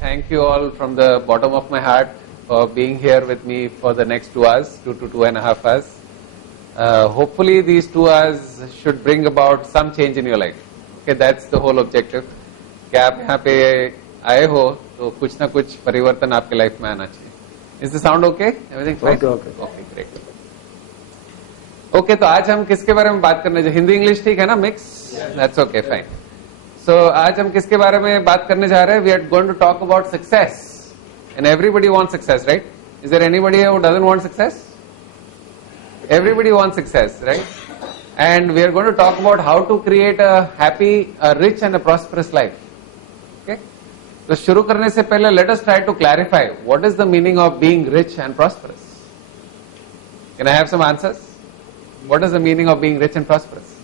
thank you all from the bottom of my heart for being here with me for the next 2 hours, 2 to 2.5 hours. Hopefully these 2 hours should bring about some change in your life. Okay, that's the whole objective. कि आप यहाँ पे आए हो तो कुछ ना कुछ परिवर्तन आपके लाइफ में आना चाहिए. Is the sound okay? Everything fine? Okay. Okay, great. Okay, तो आज हम किसके बारे में बात करने जा रहे हैं? हिंदी इंग्लिश ठीक है ना? Mix? That's okay, fine. So आज हम किसके बारे में बात करने जा रहे हैं? We are going to talk about success. And everybody wants success, right? Is there anybody here who doesn't want success? Everybody wants success, right? And we are going to talk about how to create a happy, a rich and a prosperous life. Okay? So शुरू करने से पहले let us try to clarify what is the meaning of being rich and prosperous. Can I have some answers? What is the meaning of being rich and prosperous?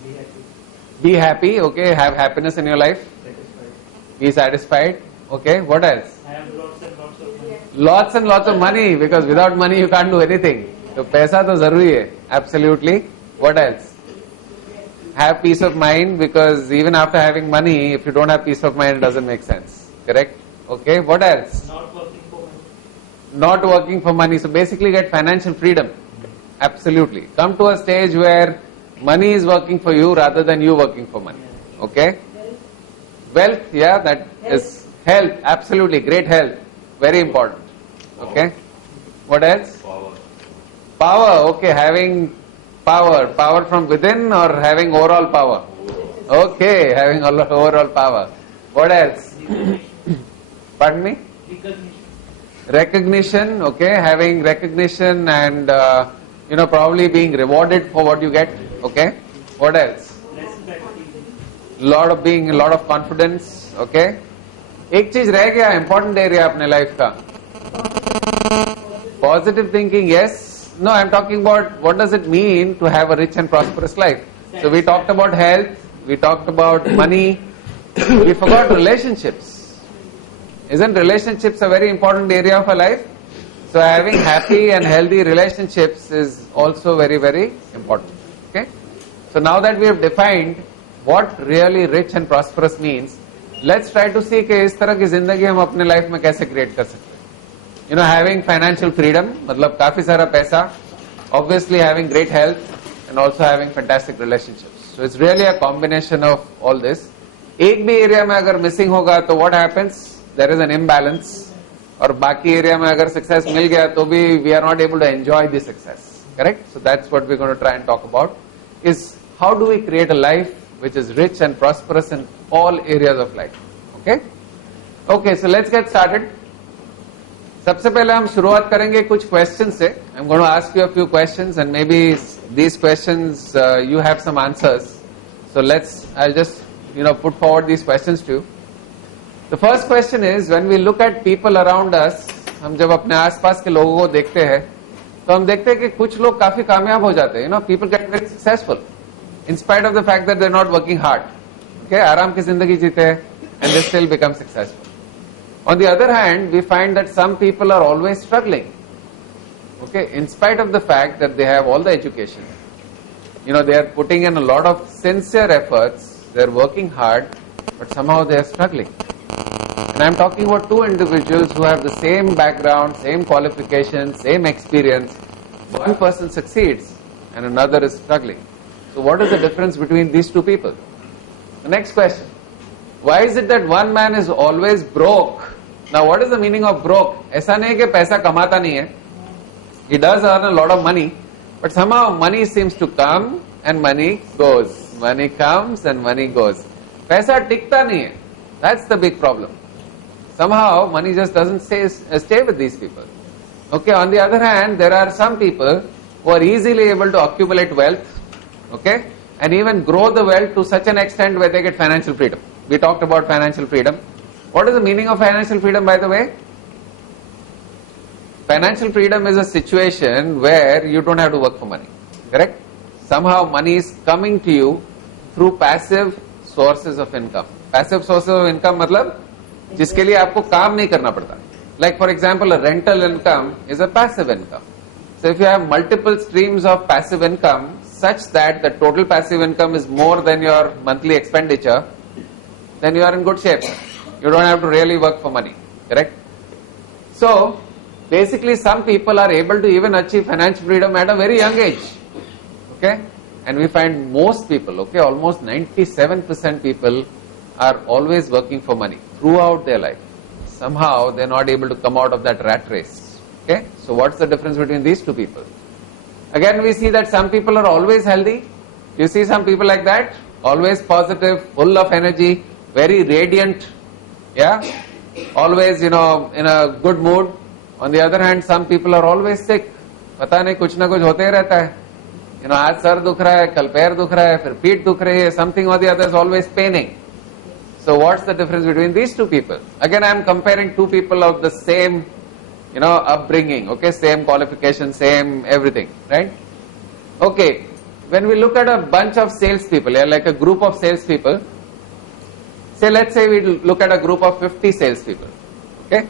Be happy, okay, have happiness in your life. Be satisfied, okay, what else? Have lots and lots of money. Lots and lots of money, because without money you can't do anything. So पैसा तो जरूरी है, absolutely. What else? Have peace of mind, because even after having money, if you don't have peace of mind, it doesn't make sense. Correct? Okay, what else? Not working for money. Not working for money. So basically get financial freedom. Absolutely. Come to a stage where money is working for you rather than you working for money. Okay? Wealth, yeah, that is health. Absolutely. Great health. Very important. Okay? What else? Power. Okay, having power. Power from within or having overall power? Okay, having overall power. What else? Pardon me? Recognition, okay, having recognition and probably being rewarded for what you get, okay. What else? A lot of confidence, okay. एक चीज रह गया important area अपने life का. Positive thinking, yes. No, I'm talking about what does it mean to have a rich and prosperous life. So we talked about health, we talked about money, we forgot relationships. Isn't relationships a very important area of our life? So having happy and healthy relationships is also very, very important. Okay? So now that we have defined what really rich and prosperous means, let's try to see कि इस तरह की जिंदगी हम अपने life में कैसे create कर सकते हैं. Having financial freedom, मतलब काफी सारा पैसा, obviously having great health and also having fantastic relationships. So it's really a combination of all this. एक भी एरिया में अगर मिसिंग होगा तो what happens? There is an imbalance. और बाकी एरिया में अगर सक्सेस मिल गया तो भी we are not able to enjoy the success. Correct? So that's what we're going to try and talk about, is how do we create a life which is rich and prosperous in all areas of life. Okay? Okay, so let's get started. सबसे पहले हम शुरुआत करेंगे कुछ question से. I'm going to ask you a few questions and maybe these questions you have some answers. So I'll just put forward these questions to you. The first question is, when we look at people around us, हम जब अपने आसपास के लोगों को देखते हैं तो हम देखते हैं कि कुछ लोग काफी कामयाब हो जाते हैं. People get very successful in spite of the fact that they're not working hard. Okay, आराम की जिंदगी जीते हैं and they still become successful. On the other hand, we find that some people are always struggling. Okay, in spite of the fact that they have all the education, they are putting in a lot of sincere efforts, they are working hard, but somehow they are struggling. And I'm talking about two individuals who have the same background, same qualifications, same experience. One person succeeds and another is struggling. So what is the difference between these two people? The next question. Why is it that one man is always broke? Now what is the meaning of broke? ऐसा नहीं कि पैसा कमाता नहीं है. He does earn a lot of money, but somehow money seems to come and money goes. Money comes and money goes. पैसा टिकता नहीं है. That's the big problem. Somehow money just doesn't stay with these people. Okay, on the other hand, there are some people who are easily able to accumulate wealth, okay, and even grow the wealth to such an extent where they get financial freedom. We talked about financial freedom. What is the meaning of financial freedom, by the way? Financial freedom is a situation where you don't have to work for money. Correct? Somehow money is coming to you through passive sources of income. Passive sources of income मतलब जिसके लिए आपको काम नहीं करना पड़ता. Like for example, a rental income is a passive income. So if you have multiple streams of passive income such that the total passive income is more than your monthly expenditure, then you are in good shape. You don't have to really work for money. Correct? So, basically some people are able to even achieve financial freedom at a very young age. Okay? And we find most people, okay, almost 97% people are always working for money throughout their life. Somehow they're not able to come out of that rat race. Okay? So what's the difference between these two people? Again, we see that some people are always healthy. You see some people like that, always positive, full of energy, very radiant, yeah, always, in a good mood. On the other hand, some people are always sick. पता नहीं कुछ ना कुछ होते ही रहता है. आज sir दुख रहा है, कल पैर दुख रहा है, फिर पीठ दुख रही है. Something or the other is always paining. So what's the difference between these two people? Again, I am comparing two people of the same, upbringing. Okay, same qualification, same everything, right? Okay, when we look at a bunch of salespeople, like a group of salespeople, let's say we look at a group of 50 salespeople. Okay,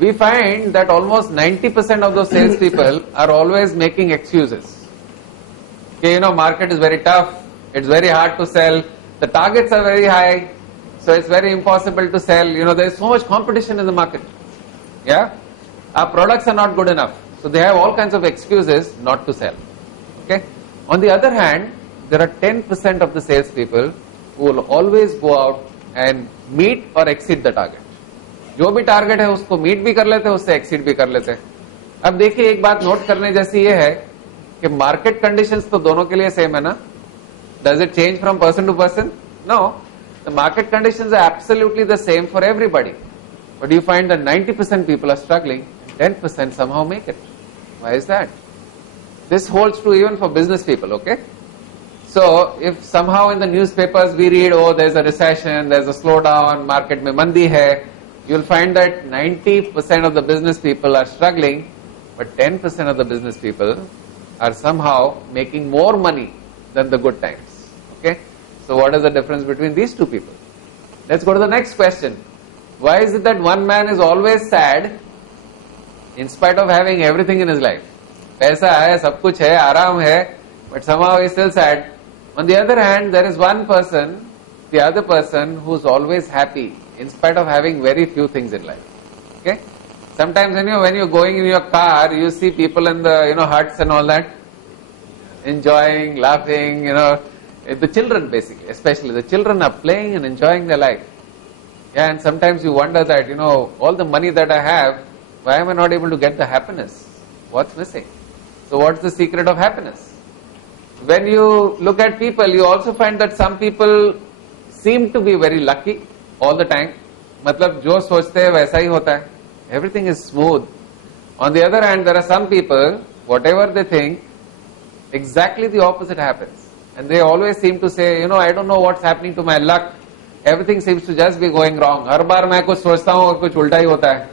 we find that almost 90% of those salespeople are always making excuses. Okay, market is very tough. It's very hard to sell. The targets are very high. So it's very impossible to sell. There is so much competition in the market. Yeah? Our products are not good enough. So they have all kinds of excuses not to sell. Okay? On the other hand, there are 10% of the salespeople who will always go out and meet or exceed the target. जो भी target है उसको meet भी कर लेते हैं, उससे exceed भी कर लेते हैं. अब देखिए एक बात नोट करने जैसी ये है कि मार्केट कंडीशंस तो दोनों के लिए सेम है ना. Does it change from person to person? No. The market conditions are absolutely the same for everybody. But you find that 90% people are struggling and 10% somehow make it. Why is that? This holds true even for business people, okay? So, if somehow in the newspapers we read, oh, there's a recession, there's a slowdown, market mein mandi hai, you'll find that 90% of the business people are struggling, but 10% of the business people are somehow making more money than the good times, okay? So what is the difference between these two people? Let's go to the next question. Why is it that one man is always sad in spite of having everything in his life? पैसा है, सब कुछ है, आराम है, but somehow he is still sad. On the other hand, there is one person, the other person, who is always happy in spite of having very few things in life. Okay? Sometimes when you're going in your car, you see people in the huts and all that, enjoying, laughing, the children basically, especially the children are playing and enjoying their life. Yeah, and sometimes you wonder that, all the money that I have, why am I not able to get the happiness? What's missing? So what's the secret of happiness? When you look at people, you also find that some people seem to be very lucky all the time. मतलब जो सोचते हैं वैसा ही होता है. Everything is smooth. On the other hand, there are some people, whatever they think, exactly the opposite happens. And they always seem to say, I don't know what's happening to my luck. Everything seems to just be going wrong. हर बार मैं कुछ सोचता हूँ और कुछ उल्टा ही होता है.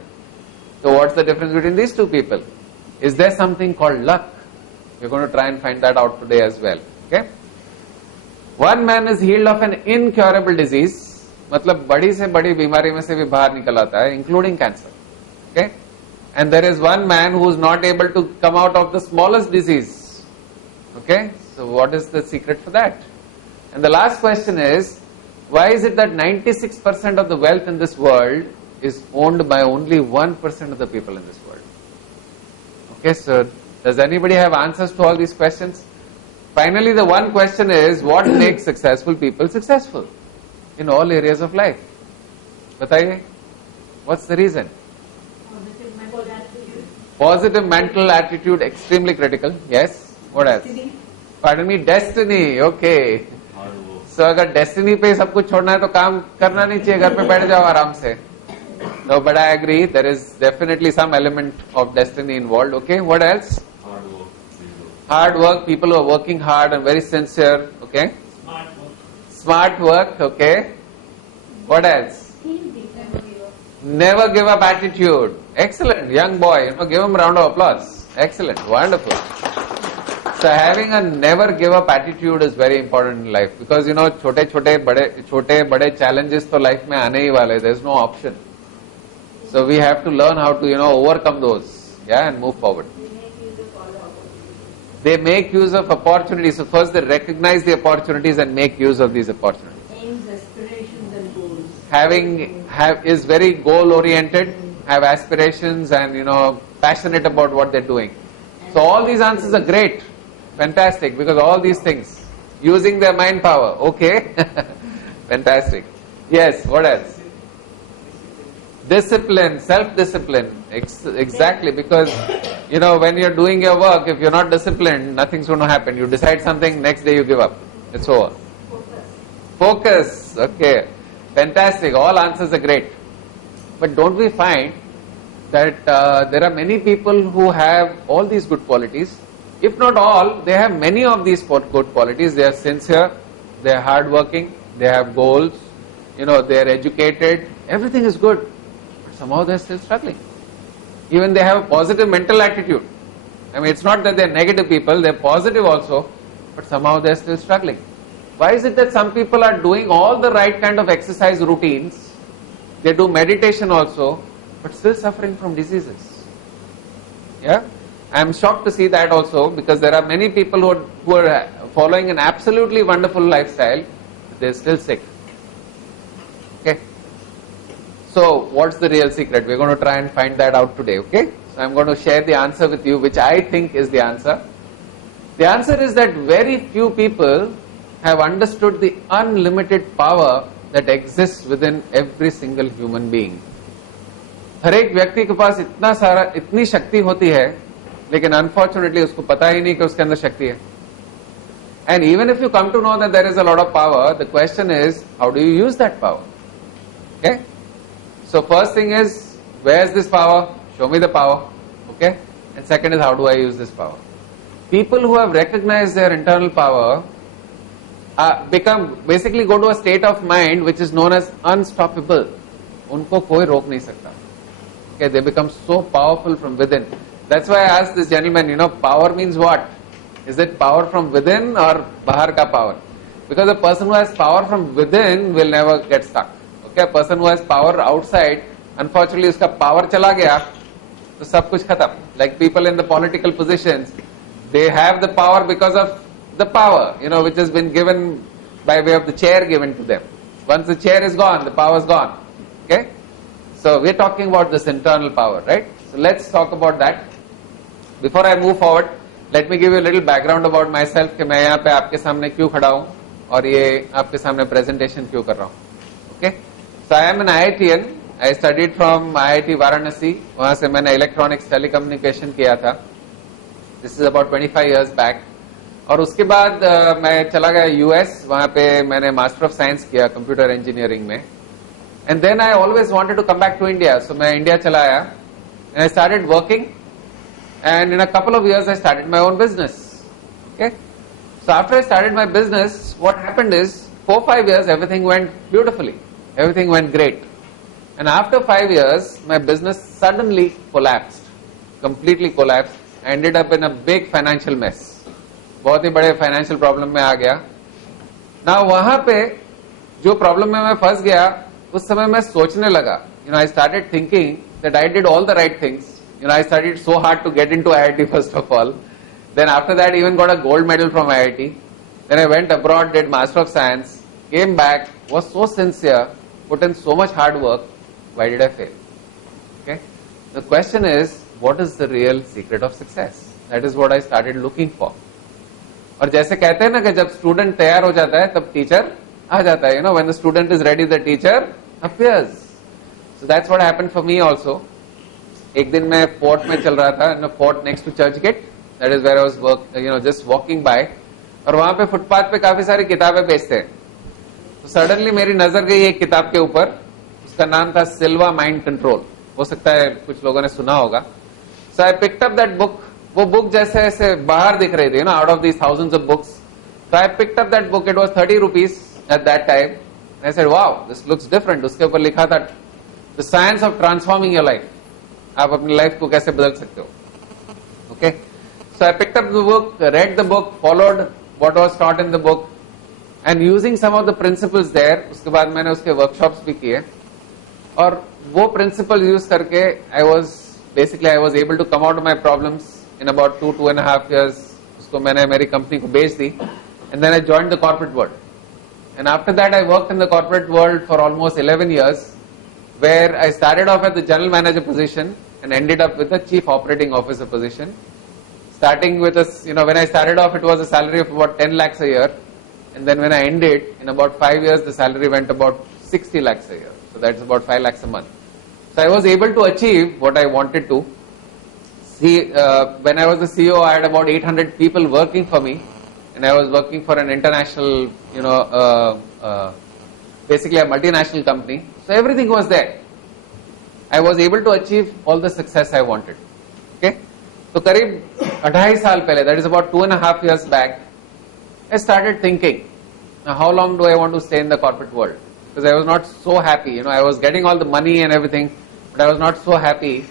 So what's the difference between these two people? Is there something called luck? We're going to try and find that out today as well. Okay? One man is healed of an incurable disease. मतलब बड़ी से बड़ी बीमारी में से भी बाहर निकल आता है, including cancer. Okay? And there is one man who is not able to come out of the smallest disease. Okay? So what is the secret for that? And the last question is, why is it that 96% of the wealth in this world is owned by only 1% of the people in this world? Okay, so does anybody have answers to all these questions? Finally, the one question is, what makes successful people successful in all areas of life? Bataiye, what's the reason? Positive mental attitude. Positive mental attitude, extremely critical. Yes, what else? Destiny. Pardon me, destiny, okay. So अगर destiny पे सब कुछ छोड़ना है तो काम करना नहीं चाहिए, घर पे बैठ जाओ आराम से. No, but I agree, there is definitely some element of destiny involved. Okay, what else? Hard work. Hard work, people who are working hard and very sincere. Okay. Smart work. Smart work, okay. What else? Never give up attitude. Excellent, young boy. Give him a round of applause. Excellent, wonderful. So having a never give up attitude is very important in life because छोटे बड़े challenges तो life में आने ही वाले. There is no option. So we have to learn how to overcome those, and move forward. They make use of opportunities. So first they recognize the opportunities and make use of these opportunities. Aims, aspirations and goals. Is very goal oriented, have aspirations and, passionate about what they're doing. So all these answers are great, fantastic, because all these things, using their mind power, okay, fantastic. Yes, what else? Discipline, self-discipline, exactly, because, when you're doing your work, if you're not disciplined, nothing's going to happen. You decide something, next day you give up. It's over. Focus, okay, fantastic, all answers are great. But don't we find that there are many people who have all these good qualities? If not all, they have many of these good qualities. They are sincere, they are hardworking, they have goals, they are educated, everything is good. But somehow they are still struggling. Even they have a positive mental attitude. I mean, it's not that they are negative people, they are positive also, but somehow they are still struggling. Why is it that some people are doing all the right kind of exercise routines, they do meditation also, but still suffering from diseases? Yeah, I am shocked to see that also, because there are many people who are following an absolutely wonderful lifestyle, but they are still sick. Okay. So, what's the real secret? We're going to try and find that out today. Okay. So, I'm going to share the answer with you, which I think is the answer. The answer is that very few people have understood the unlimited power that exists within every single human being. हर एक व्यक्ति के पास इतनी शक्ति होती है, लेकिन unfortunately उसको पता ही नहीं कि उसके अंदर शक्ति है. And even if you come to know that there is a lot of power, the question is, how do you use that power? Okay? So first thing is, where is this power? Show me the power. Okay? And second is, how do I use this power? People who have recognized their internal power basically go to a state of mind which is known as unstoppable. उनको कोई रोक नहीं सकता. Okay, they become so powerful from within. That's why I asked this gentleman, power means what? Is it power from within or bahar ka power? Because a person who has power from within will never get stuck. Okay, a person who has power outside, unfortunately uska power chala gaya, तो सब कुछ खत्म. Like people in the political positions, they have the power because of the power, which has been given by way of the chair given to them. Once the chair is gone, the power is gone. Okay? So we're talking about this internal power, right? So let's talk about that. Before I move forward, let me give you a little background about myself कि मैं यहाँ पे आपके सामने क्यों खड़ा हूँ और ये आपके सामने presentation क्यों कर रहा हूँ. Okay? So I am an IIT'an. I studied from IIT Varanasi. वहाँ से मैंने electronics telecommunication किया था. This is about 25 years back. और उसके बाद मैं चला गया US. वहाँ पे मैंने Master of Science किया Computer Engineering में. And then I always wanted to come back to India. So मैं India चला आया. And I started working. And in a couple of years I started my own business. Okay. So after I started my business, what happened is 4-5 years everything went beautifully. Everything went great. And after 5 years, my business suddenly collapsed. Completely collapsed. I ended up in a big financial mess. बहुत ही बड़े financial problem में आ गया ना. वहां पे जो problem में मैं फंस गया, उस समय मैं सोचने लगा, I started thinking that I did all the right things. I studied so hard to get into IIT first of all. Then after that even got a gold medal from IIT. Then I went abroad, did Master of Science, came back, was so sincere, put in so much hard work. Why did I fail? Okay. The question is, what is the real secret of success? That is what I started looking for. और जैसे कहते हैं ना कि जब student तैयार हो जाता है तब टीचर आ जाता है. When the student is ready, the teacher appears. So that's what happened for me also. एक दिन मैं फोर्ट में चल रहा था, Fort next to Churchgate. That is where I was just walking by. और वहां पे फुटपाथ पे काफी सारी किताबें बेचते हैं. तो सडनली मेरी नजर गई एक किताब के ऊपर. उसका नाम था सिल्वा माइंड कंट्रोल. हो सकता है कुछ लोगों ने सुना होगा. So I picked up that book. वो बुक जैसे ऐसे बाहर दिख रही थी, out of these thousands of books. So I picked up that book. It was 30 rupees at that time. And I said, wow, this looks different. उसके ऊपर लिखा था The Science of Transforming Your Life. आप अपनी life को कैसे बदल सकते हो. Okay. So I picked up the book, read the book, followed what was taught in the book, and using some of the principles there. उसके बाद मैंने उसके workshops भी किए. और वो principles use करके I was able to come out of my problems in about 2.5 years. उसको मैंने मेरी कंपनी को बेच दी. And then I joined the corporate world. And after that I worked in the corporate world for almost 11 years. where I started off at the general manager position and ended up with the chief operating officer position. Starting with when I started off, it was a salary of about 10 lakhs a year. And then when I ended, in about 5 years, the salary went about 60 lakhs a year. So that's about 5 lakhs a month. So I was able to achieve what I wanted to. See, when I was the CEO, I had about 800 people working for me. And I was working for an international, basically a multinational company. So everything was there. I was able to achieve all the success I wanted. Okay? So करीब 2.5 साल पहले, that is about 2.5 years back, I started thinking, now how long do I want to stay in the corporate world? Because I was not so happy. I was getting all the money and everything, but I was not so happy.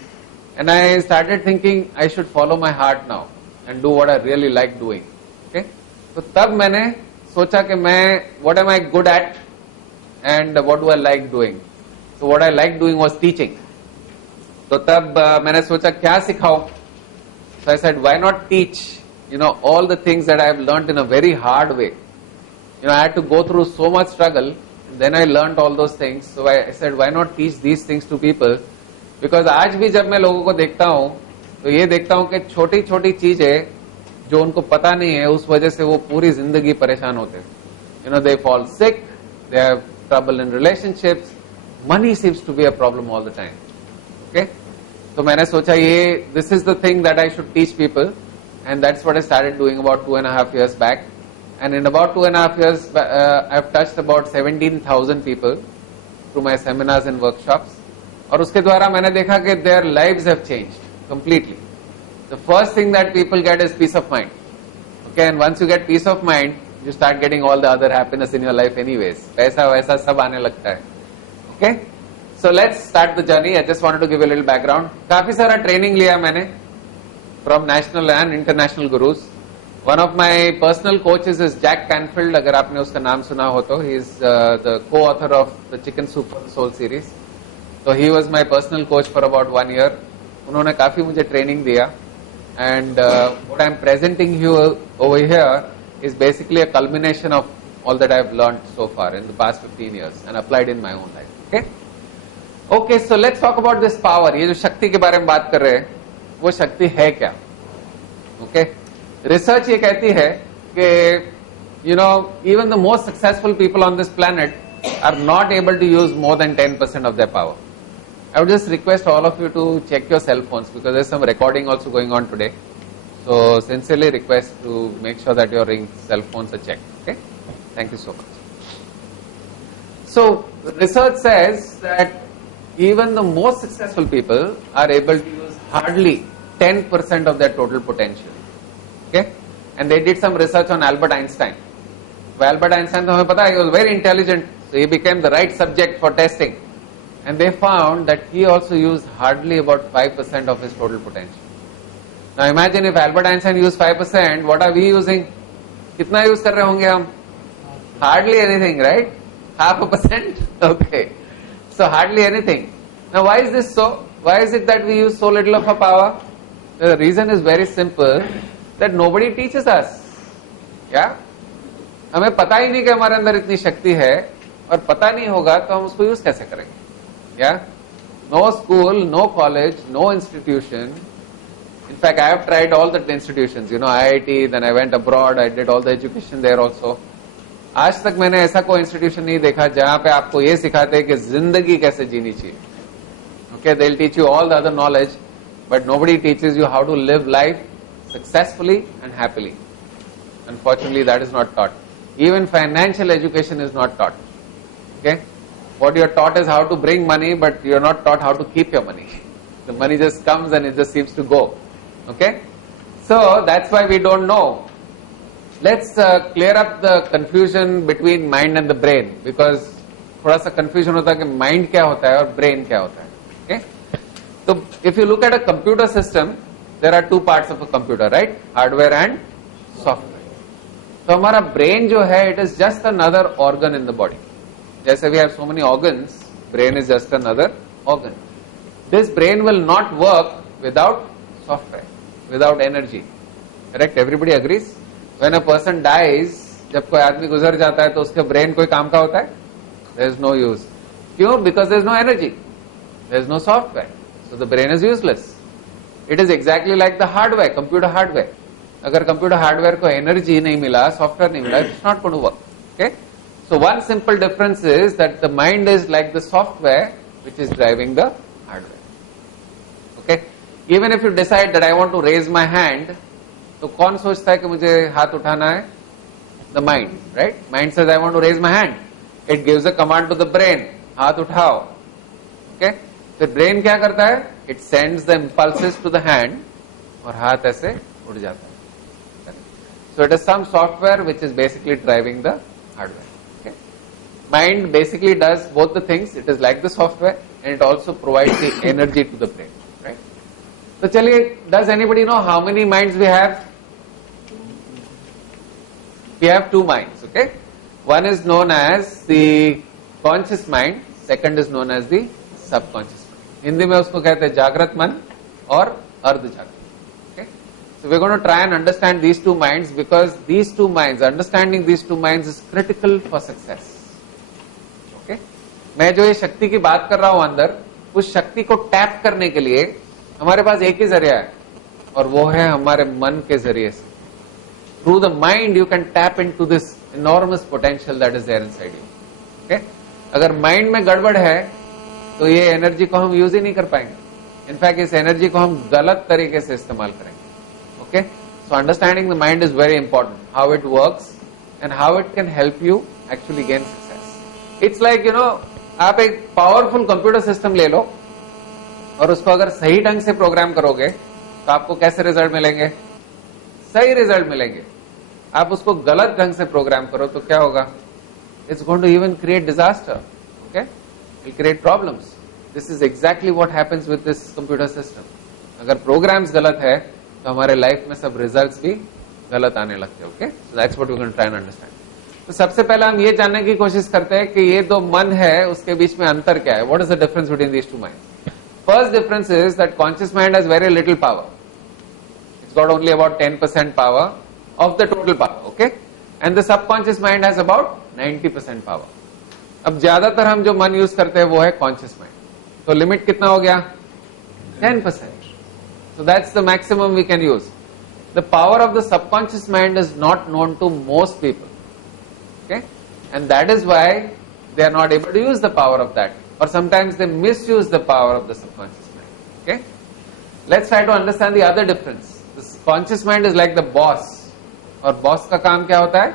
And I started thinking I should follow my heart now and do what I really like doing. Okay? So तब मैंने सोचा कि what am I good at and what do I like doing? So what I like doing was teaching. तो तब मैंने सोचा क्या सिखाऊं? So I said, why not teach all the things that I have learned in a very hard way. I had to go through so much struggle, and then I learned all those things. So I said, why not teach these things to people? Because आज भी जब मैं लोगों को देखता हूँ, तो ये देखता हूँ कि छोटी छोटी चीजें जो उनको पता नहीं है, उस वजह से वो पूरी जिंदगी परेशान होते हैं. They fall sick, they have trouble in relationships, money seems to be a problem all the time. Okay? So मैंने सोचा this is the thing that I should teach people. And that's what I started doing about 2.5 years back. And in about 2.5 years, I've touched about 17,000 people through my seminars and workshops. और उसके द्वारा मैंने देखा कि their lives have changed completely. The first thing that people get is peace of mind. Okay, and once you get peace of mind, you start getting all the other happiness in your life anyways. पैसा वैसा सब आने लगता है. Okay, so let's start the journey. I just wanted to give a little background. काफी सारा training लिया मैंने from national and international gurus. One of my personal coaches is Jack Canfield. अगर आपने उसका नाम सुना हो तो he is the co-author of the Chicken Soup for the Soul series. So he was my personal coach for about 1 year. उन्होंने काफी मुझे training दिया. And what I'm presenting you over here is basically a culmination of all that I've learned so far in the past 15 years and applied in my own life. Okay? Okay, so let's talk about this power. ये जो शक्ति के बारे में बात कर रहे हैं, वो शक्ति है क्या? Okay? Research ये कहती है कि even the most successful people on this planet are not able to use more than 10% of their power. I would just request all of you to check your cell phones because there's some recording also going on today. So sincerely request to make sure that your cell phones are checked. Okay? Thank you so much. So research says that even the most successful people are able to use hardly 10% of their total potential. Okay? And they did some research on Albert Einstein. Well, Albert Einstein, तो हमें पता है, he was very intelligent, so he became the right subject for testing. And they found that he also used hardly about 5% of his total potential. Now imagine if Albert Einstein used 5%, what are we using? कितना use कर रहे होंगे हम? Hardly anything, right? 0.5%? Okay. So hardly anything. Now why is this so? Why is it that we use so little of our power? The reason is very simple, that nobody teaches us. Yeah? हमें पता ही नहीं कि हमारे अंदर इतनी शक्ति है, और पता नहीं होगा तो हम उसको यूज कैसे करेंगे? Yeah? No school, no college, no institution. In fact, I have tried all the institutions, IIT, then I went abroad, I did all the education there also. आज तक मैंने ऐसा कोई इंस्टीट्यूशन नहीं देखा जहां पे आपको ये सिखाते हैं कि जिंदगी कैसे जीनी चाहिए. Okay, they'll teach you all the other knowledge, but nobody teaches you how to live life successfully and happily. Unfortunately, that is not taught. Even financial education is not taught. Okay? What you're taught is how to bring money, but you're not taught how to keep your money. The money just comes and it just seems to go. Okay? So, that's why we don't know. Let's clear up the confusion between mind and the brain, because थोड़ा सा confusion होता है कि mind क्या होता है और brain क्या होता है. Okay? So, if you look at a computer system, there are two parts of a computer, right? Hardware and software. तो हमारा brain जो है, it is just another organ in the body. जैसे we have so many organs, brain is just another organ. This brain will not work without software, without energy. Correct? Everybody agrees? When a person dies, जब कोई आदमी गुजर जाता है तो उसके brain कोई काम का होता है? There is no use. क्यों? Because there is no energy. there is no software. So the brain is useless. It is exactly like the hardware, computer hardware. अगर computer hardware को energy नहीं मिला, software नहीं मिला, it's not going to work. Okay? So one simple difference is that the mind is like the software which is driving the hardware. Okay? Even if you decide that I want to raise my hand, तो कौन सोचता है कि मुझे हाथ उठाना है? The mind, right? Mind says I want to raise my hand. It gives a command to the brain. हाथ उठाओ. Okay? तो brain क्या करता है? It sends the impulses to the hand और हाथ ऐसे उठ जाता है. So it is some software which is basically driving the hardware. Okay? Mind basically does both the things. It is like the software and it also provides the energy to the brain. Right? So चलिए, does anybody know how many minds we have? We have two minds. Okay? One is known as the conscious mind. Second is known as the subconscious mind. Hindi में उसको कहते हैं जागृत मन और अर्ध जागृत. Okay? So we're going to try and understand these two minds because these two minds, understanding these two minds is critical for success. Okay? मैं जो ये शक्ति की बात कर रहा हूं अंदर, उस शक्ति को टैप करने के लिए हमारे पास एक ही जरिया है और वो है हमारे मन के जरिए से. Through the mind you can tap into this enormous potential that is there inside you. Okay? अगर माइंड में गड़बड़ है तो ये एनर्जी को हम यूज ही नहीं कर पाएंगे. इनफैक्ट इस एनर्जी को हम गलत तरीके से इस्तेमाल करेंगे. Okay? So understanding the mind is very important, how it works and how it can help you actually gain success. It's like आप एक पावरफुल कंप्यूटर सिस्टम ले लो और उसको अगर सही ढंग से प्रोग्राम करोगे तो आपको कैसे रिजल्ट मिलेंगे? सही रिजल्ट मिलेंगे. आप उसको गलत ढंग से प्रोग्राम करो तो क्या होगा? It's going to even create disaster. Okay? It will create problems. This is exactly what happens with this computer system. अगर programs गलत है तो हमारे लाइफ में सब रिजल्ट्स भी गलत आने लगते हैं. Okay? So that's what we're going to try and understand. तो सबसे पहले हम ये जानने की कोशिश करते हैं कि ये दो मन है उसके बीच में अंतर क्या है. What is the difference between these two minds? First difference is that conscious mind has very little power. It's got only about 10% power of the total power. Okay? And the subconscious mind has about 90% power. अब ज्यादातर हम जो मन use करते हैं वो है conscious mind. तो लिमिट कितना हो गया? 10%. So that's the maximum we can use. The power of the subconscious mind is not known to most people. Okay? And that is why they are not able to use the power of that. Or sometimes they misuse the power of the subconscious mind. Okay? Let's try to understand the other difference. The conscious mind is like the boss. और boss का काम क्या होता है?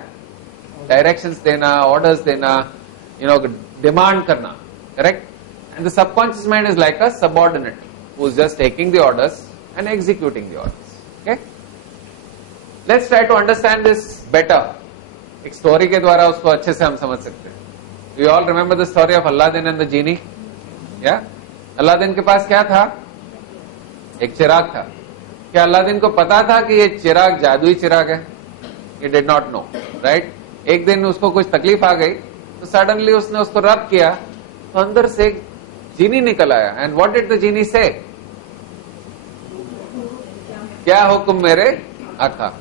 Directions देना, orders देना, demand करना. Correct? And the subconscious mind is like a subordinate who is just taking the orders and executing the orders. Okay? Let's try to understand this better. एक स्टोरी के द्वारा उसको अच्छे से हम समझ सकते हैं. We all remember the story of Aladdin and the genie. या अलादीन के पास क्या था? एक चिराग था. क्या अलादीन को पता था कि ये चिराग जादुई चिराग है? He did not know, right? एक दिन उसको कुछ तकलीफ आ गई तो सडनली उसने उसको रब किया तो अंदर से एक जीनी निकल आया. एंड व्हाट डिड द जीनी से? क्या हुक्म मेरे आका?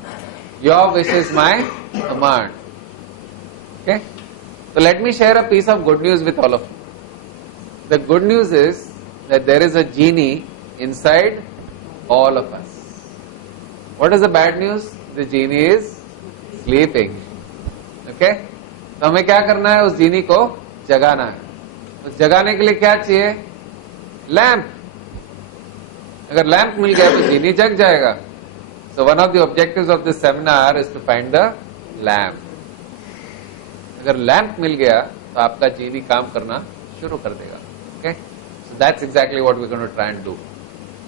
Your wish is my command. Okay? So let me share a piece of good news with all of you. The good news is that there is a genie inside all of us. What is the bad news? The genie is sleeping. Okay? तो हमें क्या करना है? उस जीनी को जगाना है. तो जगाने के लिए क्या चाहिए? लैंप. अगर लैंप मिल गया तो जीनी जग जाएगा. So one of the objectives of this seminar is to find the lamp. अगर लैंप मिल गया तो आपका जीनी काम करना शुरू कर देगा. Okay? So that's exactly what we're going to try and do.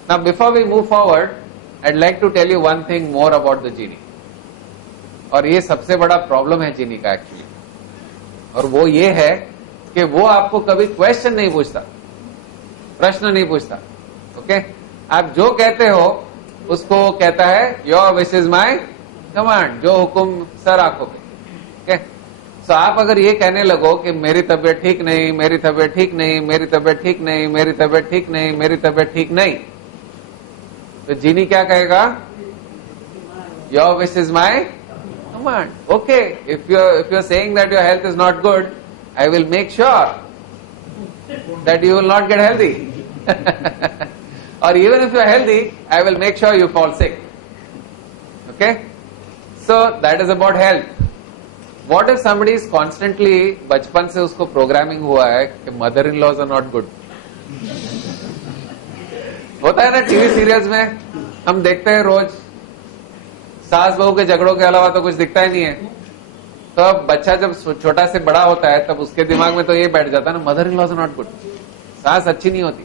Now before we move forward, I'd like to tell you one thing more about the genie. और ये सबसे बड़ा प्रॉब्लम है जीनी का एक्चुअली. और वो ये है कि वो आपको कभी क्वेश्चन नहीं पूछता, प्रश्न नहीं पूछता. ओके? आप जो कहते हो उसको कहता है your wish is my command. जो हुक्म सर आंखों पे. ओके? सो आप अगर ये कहने लगो कि मेरी तबीयत ठीक नहीं, मेरी तबीयत ठीक नहीं, मेरी तबीयत ठीक नहीं, मेरी तबीयत ठीक नहीं, मेरी तबीयत ठीक नहीं, तो जीनी क्या कहेगा? Your wish is my command. Okay, if you're saying that your health is not good, I will make sure that you will not get healthy. Or even if you are healthy, I will make sure you fall sick. Okay? So that is about health. What if somebody is constantly, बचपन से उसको programming हुआ है कि mother in laws are not good. होता है ना TV serials में, हम देखते हैं रोज, सास बहू के झगड़ों के अलावा तो कुछ दिखता ही नहीं है. तो अब बच्चा जब छोटा से बड़ा होता है तब उसके दिमाग में तो ये बैठ जाता है ना, mother in laws are not good, सास अच्छी नहीं होती.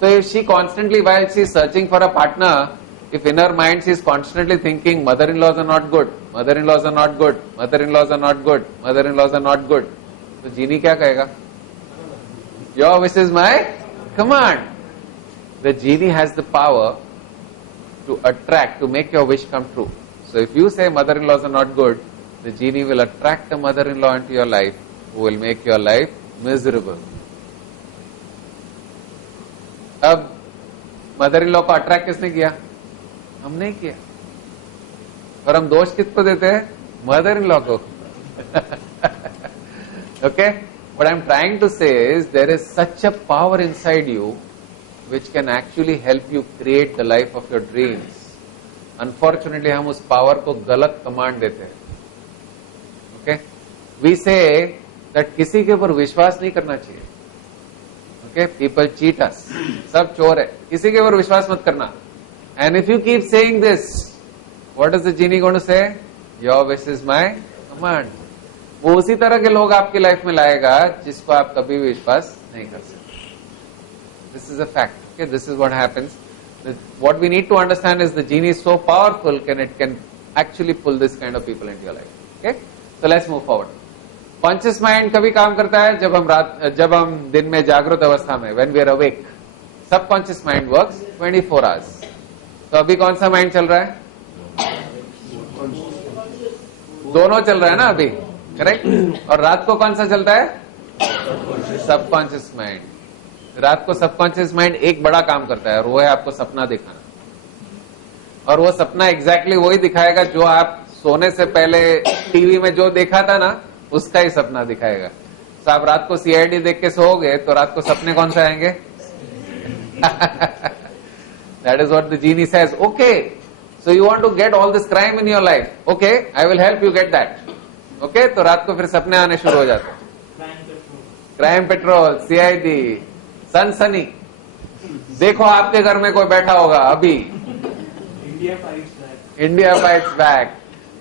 तो if she constantly while she is searching for a partner, if in her mind she is constantly thinking mother-in-laws are not good, mother-in-laws are not good, mother-in-laws are not good, mother-in-laws are not good, तो जीनी क्या कहेगा? Your wish is my command. The genie has the power to attract, to make your wish come true. So if you say mother-in-laws are not good, the genie will attract a mother-in-law into your life who will make your life miserable. अब mother-in-law को attract किसने किया? हम नहीं किया. और हम दोष किसको देते हैं? मदर इन लॉ को. Okay? What I'm trying to say is there is such a power inside you which can actually help you create the life of your dreams. Unfortunately, हम उस पावर को गलत कमांड देते हैं. Okay? We say that किसी के ऊपर विश्वास नहीं करना चाहिए. Okay? People cheat us. सब चोर है. किसी के ऊपर विश्वास मत करना. And if you keep saying this, what is the genie going to say? Your wish is my command. वो उसी तरह के लोग आपकी लाइफ में लाएगा जिसको आप कभी भी विश्वास नहीं कर सकते. This is a fact. Okay, this is what happens. What we need to understand is the genie is so powerful that it can actually pull this kind of people into your life. Okay, so let's move forward. Conscious mind कभी काम करता है जब हम दिन में जागृत अवस्था में, when we are awake. Subconscious mind works 24 hours. तो अभी कौन सा माइंड चल रहा है? दोनों चल रहा है ना अभी, करेक्ट? और रात को कौन सा चलता है? Subconscious mind. रात को सबकॉन्शियस माइंड एक बड़ा काम करता है और वो है आपको सपना दिखाना. और वो सपना एग्जैक्टली वही दिखाएगा जो आप सोने से पहले टीवी में जो देखा था ना, उसका ही सपना दिखाएगा. तो आप रात को सीआईडी देख के सोओगे तो रात को सपने कौन से आएंगे? That is what the genie says. Okay, so you want to get all this crime in your life. Okay, I will help you get that. Okay, तो रात को फिर सपने आने शुरू हो जाते हैं. क्राइम पेट्रोल, सीआईडी, सनसनी. देखो आपके घर में कोई बैठा होगा अभी. India fights back. India fights back.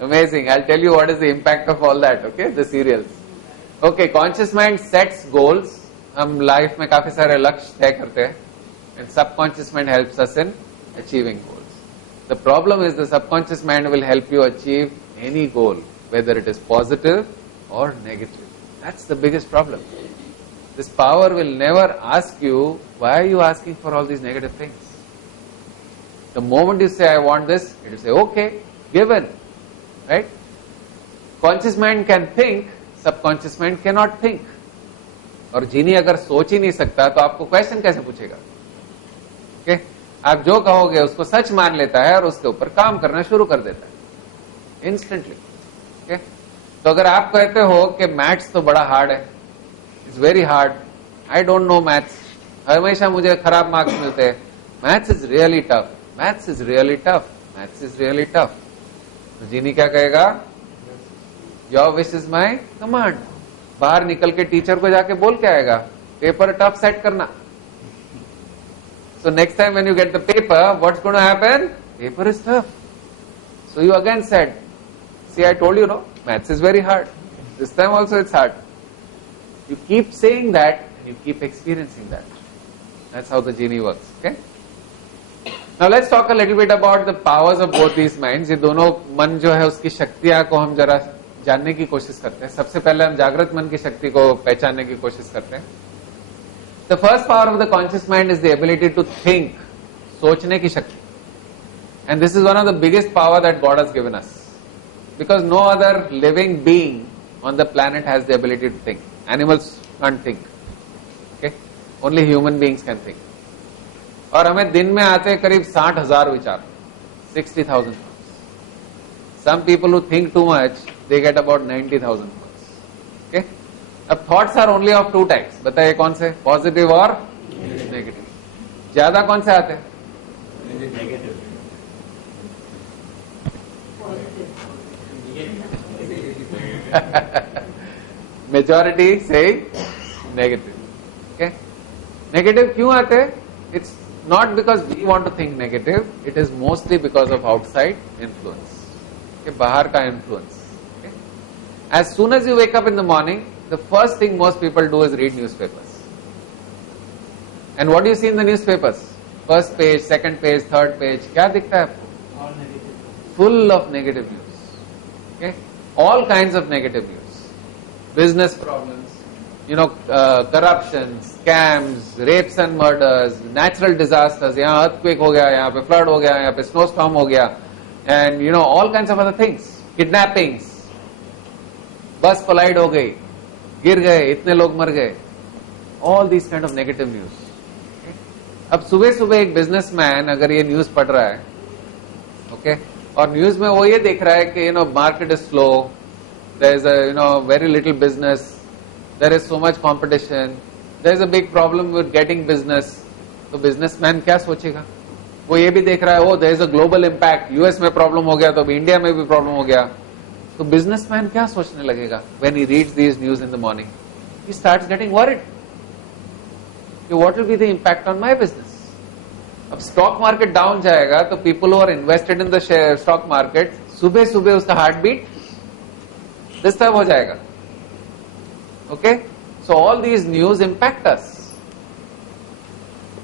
Amazing. I'll tell you what is the impact of all that. Okay, the serials. Okay, conscious mind sets goals. हम लाइफ में काफी सारे लक्ष्य तय करते हैं. And subconscious mind helps us in achieving goals. The problem is the subconscious mind will help you achieve any goal, whether it is positive or negative. That's the biggest problem. This power will never ask you, why are you asking for all these negative things? The moment you say, I want this, it will say, okay, given. Right? Conscious mind can think, subconscious mind cannot think. और जीनी अगर सोच ही नहीं सकता तो आपको question कैसे पूछेगा? Okay? आप जो कहोगे उसको सच मान लेता है और उसके ऊपर काम करना शुरू कर देता है इंस्टेंटली. Okay? तो अगर आप कहते हो कि मैथ्स तो बड़ा हार्ड है, it's very hard, I don't know maths, हमेशा मुझे खराब मार्क्स मिलते हैं, maths is really tough, maths is really tough, maths is really tough, तो जीनी क्या कहेगा? Your wish is my command. बाहर निकल के टीचर को जाके बोल के आएगा, पेपर टफ सेट करना. So next time when you get the paper, what's going to happen? Paper is tough. So you again said, see, I told you, no, maths is very hard. This time also it's hard. You keep saying that and you keep experiencing that. That's how the genie works. Okay? Now let's talk a little bit about the powers of both these minds. ये दोनों मन जो है उसकी शक्तियां को हम जरा जानने की कोशिश करते हैं. सबसे पहले हम जागृत मन की शक्ति को पहचानने की कोशिश करते हैं. The first power of the conscious mind is the ability to think, सोचने की शक्ति. And this is one of the biggest power that God has given us. Because no other living being on the planet has the ability to think. Animals can't think. Okay? Only human beings can think. और हमें दिन में आते हैं करीब 60,000 विचार, 60,000. Some people who think too much, they get about 90,000. अब thoughts are only of two types. बताइए कौन से? पॉजिटिव और नेगेटिव. ज्यादा कौन से आते हैं? मेजॉरिटी से नेगेटिव. ओके, नेगेटिव क्यों आते हैं? It's not because we want to think negative, it is mostly because of outside influence. बाहर का influence. As soon as you wake up in the morning, the first thing most people do is read newspapers. And what do you see in the newspapers? First page, second page, third page. क्या दिखता है आपको? All negative. Full of negative news. Okay? All kinds of negative news. Business problems, corruption, scams, rapes and murders, natural disasters. यहाँ earthquake हो गया, यहाँ पे flood हो गया, यहाँ पे snowstorm हो गया, and all kinds of other things. Kidnappings. बस कोलाइड हो गई, गिर गए, इतने लोग मर गए. All this kind of negative news. अब सुबह सुबह एक बिजनेसमैन अगर ये न्यूज पढ़ रहा है, ओके, और न्यूज में वो ये देख रहा है कि market is slow, there is very little business, there is so much competition, there is a big problem with getting business. तो बिजनेसमैन क्या सोचेगा? वो ये भी देख रहा है, there is a global impact, US में प्रॉब्लम हो गया तो अब इंडिया में भी प्रॉब्लम हो गया. तो बिजनेसमैन क्या सोचने लगेगा? When he reads these news in the morning, he starts getting worried कि what will be the impact on my business. अब स्टॉक मार्केट डाउन जाएगा तो people who are invested in the stock market, सुबह सुबह उसका heart beat disturb हो जाएगा. Okay, so all these news impact us.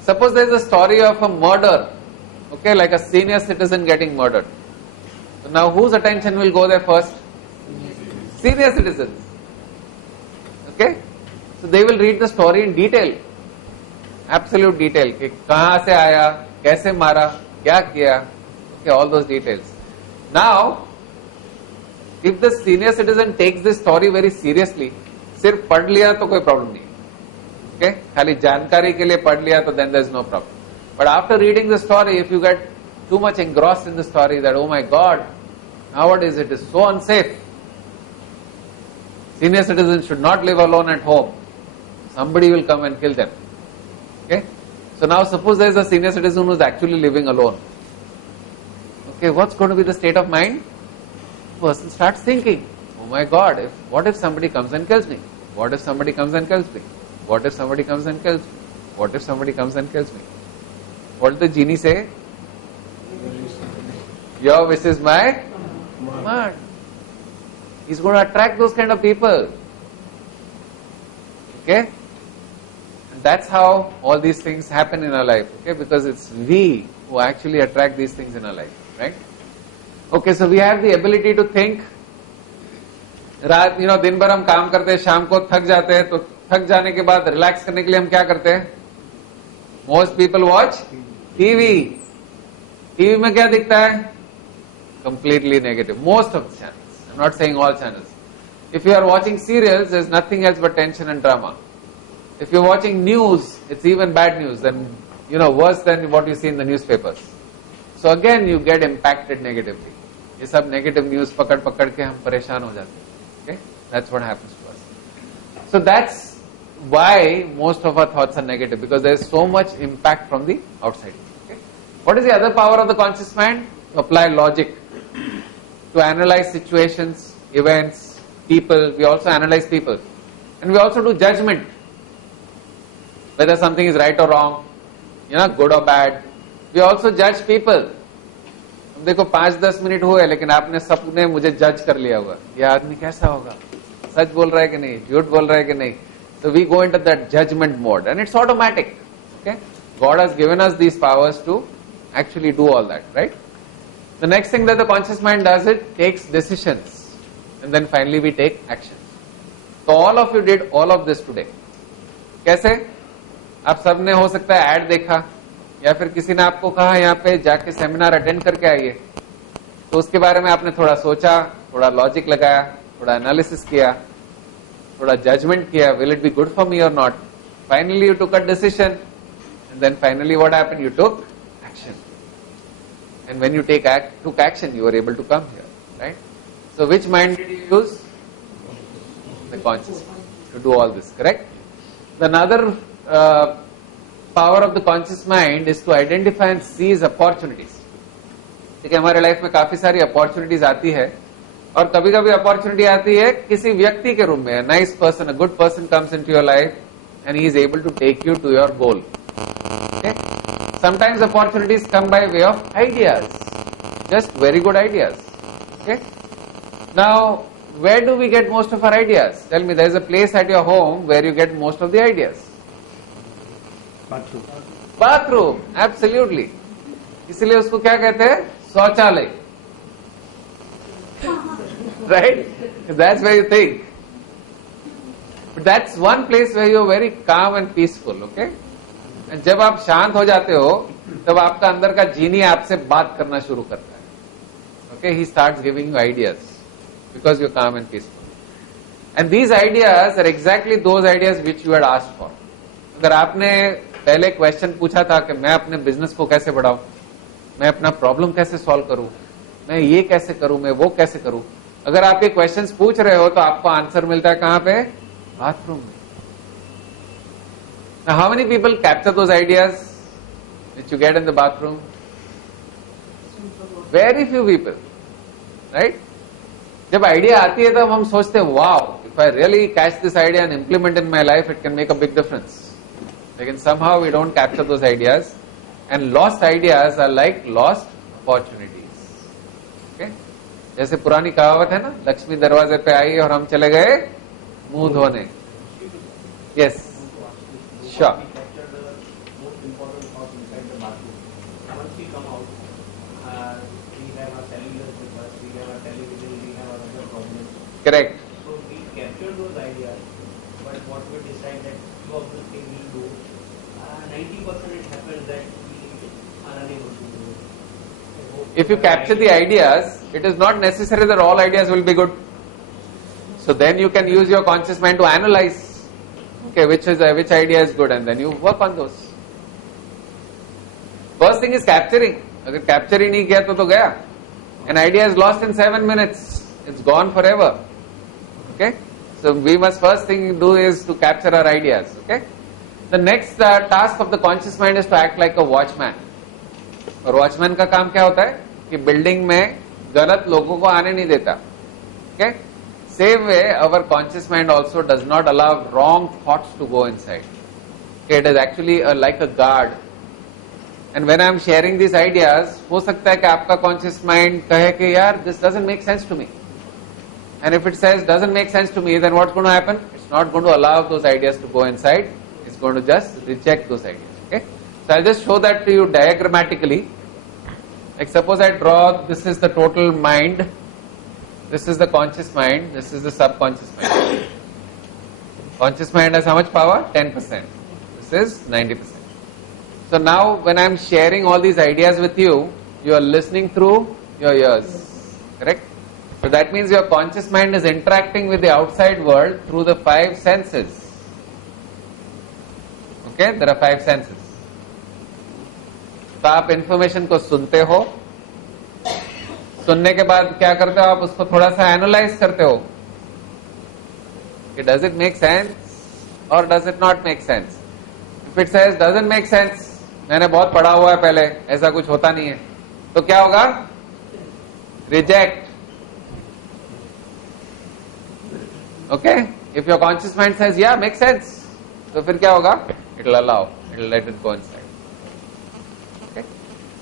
Suppose there is a story of a murder, okay, like a senior citizen getting murdered. So now whose attention will go there first? Senior citizens. Okay, so they will read the story in detail, absolute detail, कि कहां से आया, कैसे मारा, क्या किया, okay, all those details. Now if the senior citizen takes this story very seriously, सिर्फ पढ़ लिया तो कोई प्रॉब्लम नहीं. Okay, खाली जानकारी के लिए पढ़ लिया तो then there is no problem. But after reading the story, if you get too much engrossed in the story that, oh my God, nowadays it is so unsafe. Senior citizens should not live alone at home. Somebody will come and kill them. Okay? So now suppose there is a senior citizen who is actually living alone. Okay, what's going to be the state of mind? The person starts thinking, oh my God, what if somebody comes and kills me? What if somebody comes and kills me? What if somebody comes and kills me? What if somebody comes and kills me? What did the genie say? Your wish is my command. He's going to attract those kind of people. Okay? And that's how all these things happen in our life. Okay? Because it's we who actually attract these things in our life. Right? Okay, so we have the ability to think. रात दिन भर हम काम करते हैं, शाम को थक जाते हैं, तो थक जाने के बाद रिलैक्स करने के लिए हम क्या करते हैं? Most people watch TV. TV में क्या दिखता है? Completely negative. Most of the channels, I am not saying all channels. If you are watching serials, there is nothing else but tension and drama. If you're watching news, it's even bad news, then worse than what you see in the newspapers. So again you get impacted negatively. ये सब negative news पकड़ पकड़ के हम परेशान हो जाते हैं. Okay, that's what happens to us. So that's why most of our thoughts are negative, because there is so much impact from the outside. Okay? What is the other power of the conscious mind? To apply logic, to analyze situations, events, people. We also analyze people, and we also do judgment. Whether something is right or wrong, good or bad. We also judge people. देखो 5-10 minute हुए लेकिन आपने सबने मुझे जज कर लिया होगा, ये आदमी कैसा होगा, सच बोल रहा है कि नहीं, झूठ बोल रहा है कि नहीं. So we go into that judgment mode, and it's automatic. Okay, God has given us these powers to actually do all that, right? The next thing that the conscious mind does, it takes decisions, and then finally we take action. So all of you did all of this today. कैसे? आप सबने हो सकता है add देखा, या फिर किसी ने आपको कहा यहाँ पे जाके सेमिनार अटेंड करके आइए, तो उसके बारे में आपने थोड़ा सोचा, थोड़ा लॉजिक लगाया, थोड़ा एनालिसिस किया, थोड़ा जजमेंट किया, will it be good for me or not. Finally you took a decision, and then finally what happened, you took action. And when you took action, you were able to come here, right? So which mind did you use? The conscious mind to do all this, correct? Another power of the conscious mind is to identify and seize opportunities. ठीक है, हमारे life में काफी सारी opportunities आती है और कभी कभी अपॉर्चुनिटी आती है किसी व्यक्ति के रूप में. Nice person, a good person comes into your life and he is able to take you to your goal. Sometimes opportunities come by way of ideas, just very good ideas. Okay. Now, where do we get most of our ideas? Tell me, there is a place at your home where you get most of the ideas. Bathroom. Bathroom, absolutely. इसलिए उसको क्या कहते हैं? शौचालय. Right? That's where you think. But that's one place where you are very calm and peaceful. Okay. जब आप शांत हो जाते हो तब आपका अंदर का जीनी आपसे बात करना शुरू करता है. Okay, he starts giving you ideas because you calm and peaceful. And these ideas are exactly those ideas which you had asked for. अगर आपने पहले क्वेश्चन पूछा था कि मैं अपने बिजनेस को कैसे बढ़ाऊं, मैं अपना प्रॉब्लम कैसे सॉल्व करूं, मैं ये कैसे करूं, मैं वो कैसे करूं, अगर आप ये क्वेश्चंस पूछ रहे हो तो आपको आंसर मिलता है कहां पे? बाथरूम में. Now, how many people capture those ideas which you get in the bathroom? Very few people, right? जब आइडिया आती है तब हम सोचते हैं, wow, if I really catch this idea and implement in my life, it can make a big difference. लेकिन somehow we don't capture those ideas, and lost ideas are like lost opportunities. Okay? जैसे पुरानी कहावत है ना, लक्ष्मी दरवाजे पे आई और हम चले गए मुंह धोने. Yes. Sure. We capture the most important thoughts inside the bathroom. Once we come out, we have our cellular with us, we have our television, we have our other problems. Correct. So we capture those ideas, but what we decide that few of the things we do, 90% it happens that we are unable to do it. If you capture the ideas, it is not necessary that all ideas will be good. So then you can use your conscious mind to analyze. Okay, which idea is good, and then you work on those. First thing is capturing. अगर capture ही नहीं किया तो गया. An idea is lost in 7 minutes. It's gone forever. Okay, so we must first thing do is to capture our ideas. Okay, the next task of the conscious mind is to act like a watchman. और watchman का काम क्या होता है कि building में गलत लोगों को आने नहीं देता. Okay. Same way, our conscious mind also does not allow wrong thoughts to go inside. Okay, it is actually like a guard. And when I am sharing these ideas, हो सकता है कि आपका conscious mind कहे कि यार this doesn't make sense to me. And if it says doesn't make sense to me, then what's going to happen? It's not going to allow those ideas to go inside. It's going to just reject those ideas. Okay? So I'll just show that to you diagrammatically. Like suppose I draw, this is the total mind. This is the conscious mind, this is the subconscious mind. Conscious mind has how much power? 10%. This is 90%. So now when I am sharing all these ideas with you, you are listening through your ears. Correct? So that means your conscious mind is interacting with the outside world through the 5 senses. Okay? There are 5 senses. तो आप information को सुनते हो, सुनने के बाद क्या करते हो? आप उसको थोड़ा सा एनालाइज करते हो कि डज इट मेक सेंस और does it not make sense. If it says doesn't make sense, मैंने बहुत पढ़ा हुआ है पहले, ऐसा कुछ होता नहीं है, तो क्या होगा? Reject. Okay, if your conscious mind says या मेक सेंस, तो फिर क्या होगा? It will allow, it will let it go inside. Okay,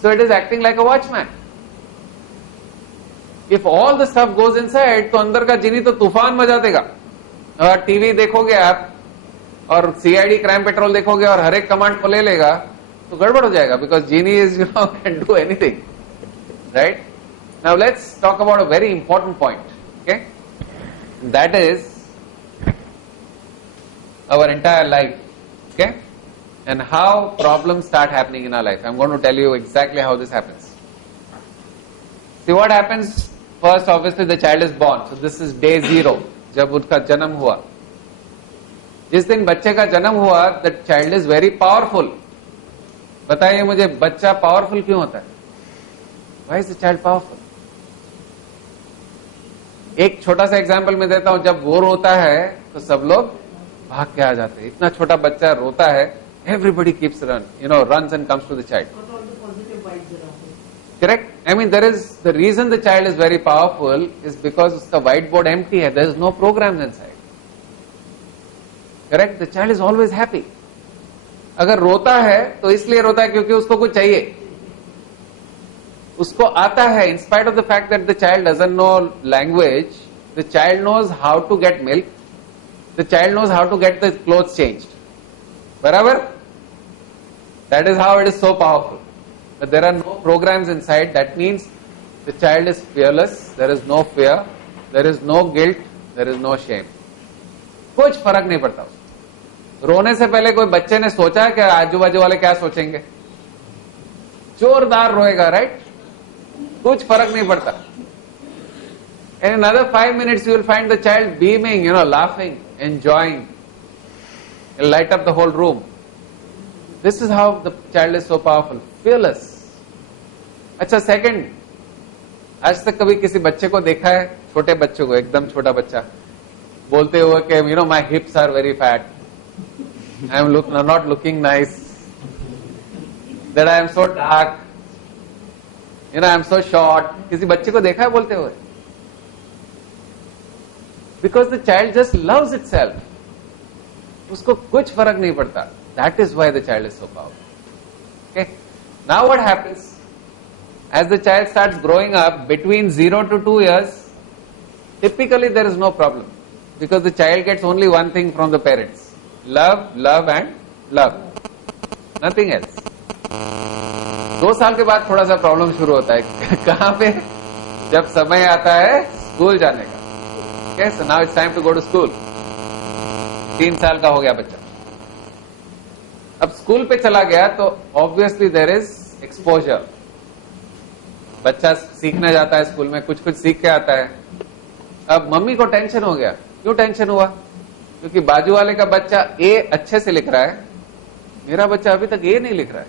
so it is acting like a watchman. If all the stuff goes inside, तो अंदर का जिनी तो तूफान मचा देगा. अगर टीवी देखोगे आप और सीआईडी क्राइम पेट्रोल देखोगे और हर एक कमांड को ले लेगा तो गड़बड़ हो जाएगा, because genie is can do anything. Right? Now let's talk about a very important point. Okay, that is our entire life. Okay, and how problems start happening in our life. I'm going to tell you exactly how this happens. See what happens. First, obviously, the child is born. So this is day 0, जब उसका जन्म हुआ. जिस दिन बच्चे का जन्म हुआ, the child is very powerful. बताइए मुझे, बच्चा पावरफुल क्यों होता है? Why is the child powerful? एक छोटा सा एग्जाम्पल मैं देता हूं. जब वो रोता है तो सब लोग भाग के आ जाते हैं. इतना छोटा बच्चा रोता है Everybody keeps runs and comes to the child. Got all the positive vibes around it. Correct? I mean, the reason the child is very powerful is because the whiteboard empty hai. There is no programs inside. Correct? The child is always happy. अगर रोता है तो इसलिए रोता है क्योंकि उसको कुछ चाहिए, उसको आता है. In spite of the fact that the child doesn't know language, the child knows how to get milk, the child knows how to get the clothes changed. बराबर? That is how it is so powerful. But there are no programs inside. That means the child is fearless. There is no fear. There is no guilt. There is no shame. कुछ फर्क नहीं पड़ता. रोने से पहले कोई बच्चे ने सोचा कि आजू बाजू वाले क्या सोचेंगे? जोरदार रोएगा, राइट? कुछ फर्क नहीं पड़ता. In another 5 minutes, you will find the child beaming, laughing, enjoying. It'll light up the whole room. This is how the child is so powerful, fearless. अच्छा, second, आज तक कभी किसी बच्चे को देखा है, छोटे बच्चों को, एकदम छोटा बच्चा, बोलते हुए कि my hips are very fat, I am not looking nice, that I am so dark, I am so short. किसी बच्चे को देखा है बोलते हुए? Because the child just loves itself. उसको कुछ फर्क नहीं पड़ता. That is why the child is so powerful. Okay. Now what happens? As the child starts growing up, between 0 to 2 years, typically there is no problem. Because the child gets only one thing from the parents. Love, love and love. Nothing else. 2 साल के बाद थोड़ा सा problem शुरू होता है. कहां पे? जब समय आता है स्कूल जाने का. Okay, so now it's time to go to school. 3 साल का हो गया बच्चा. अब स्कूल पे चला गया तो ऑब्वियसली देयर इज एक्सपोजर. बच्चा सीखने जाता है स्कूल में, कुछ कुछ सीख के आता है. अब मम्मी को टेंशन हो गया. क्यों टेंशन हुआ? क्योंकि बाजू वाले का बच्चा ए अच्छे से लिख रहा है, मेरा बच्चा अभी तक ए नहीं लिख रहा है.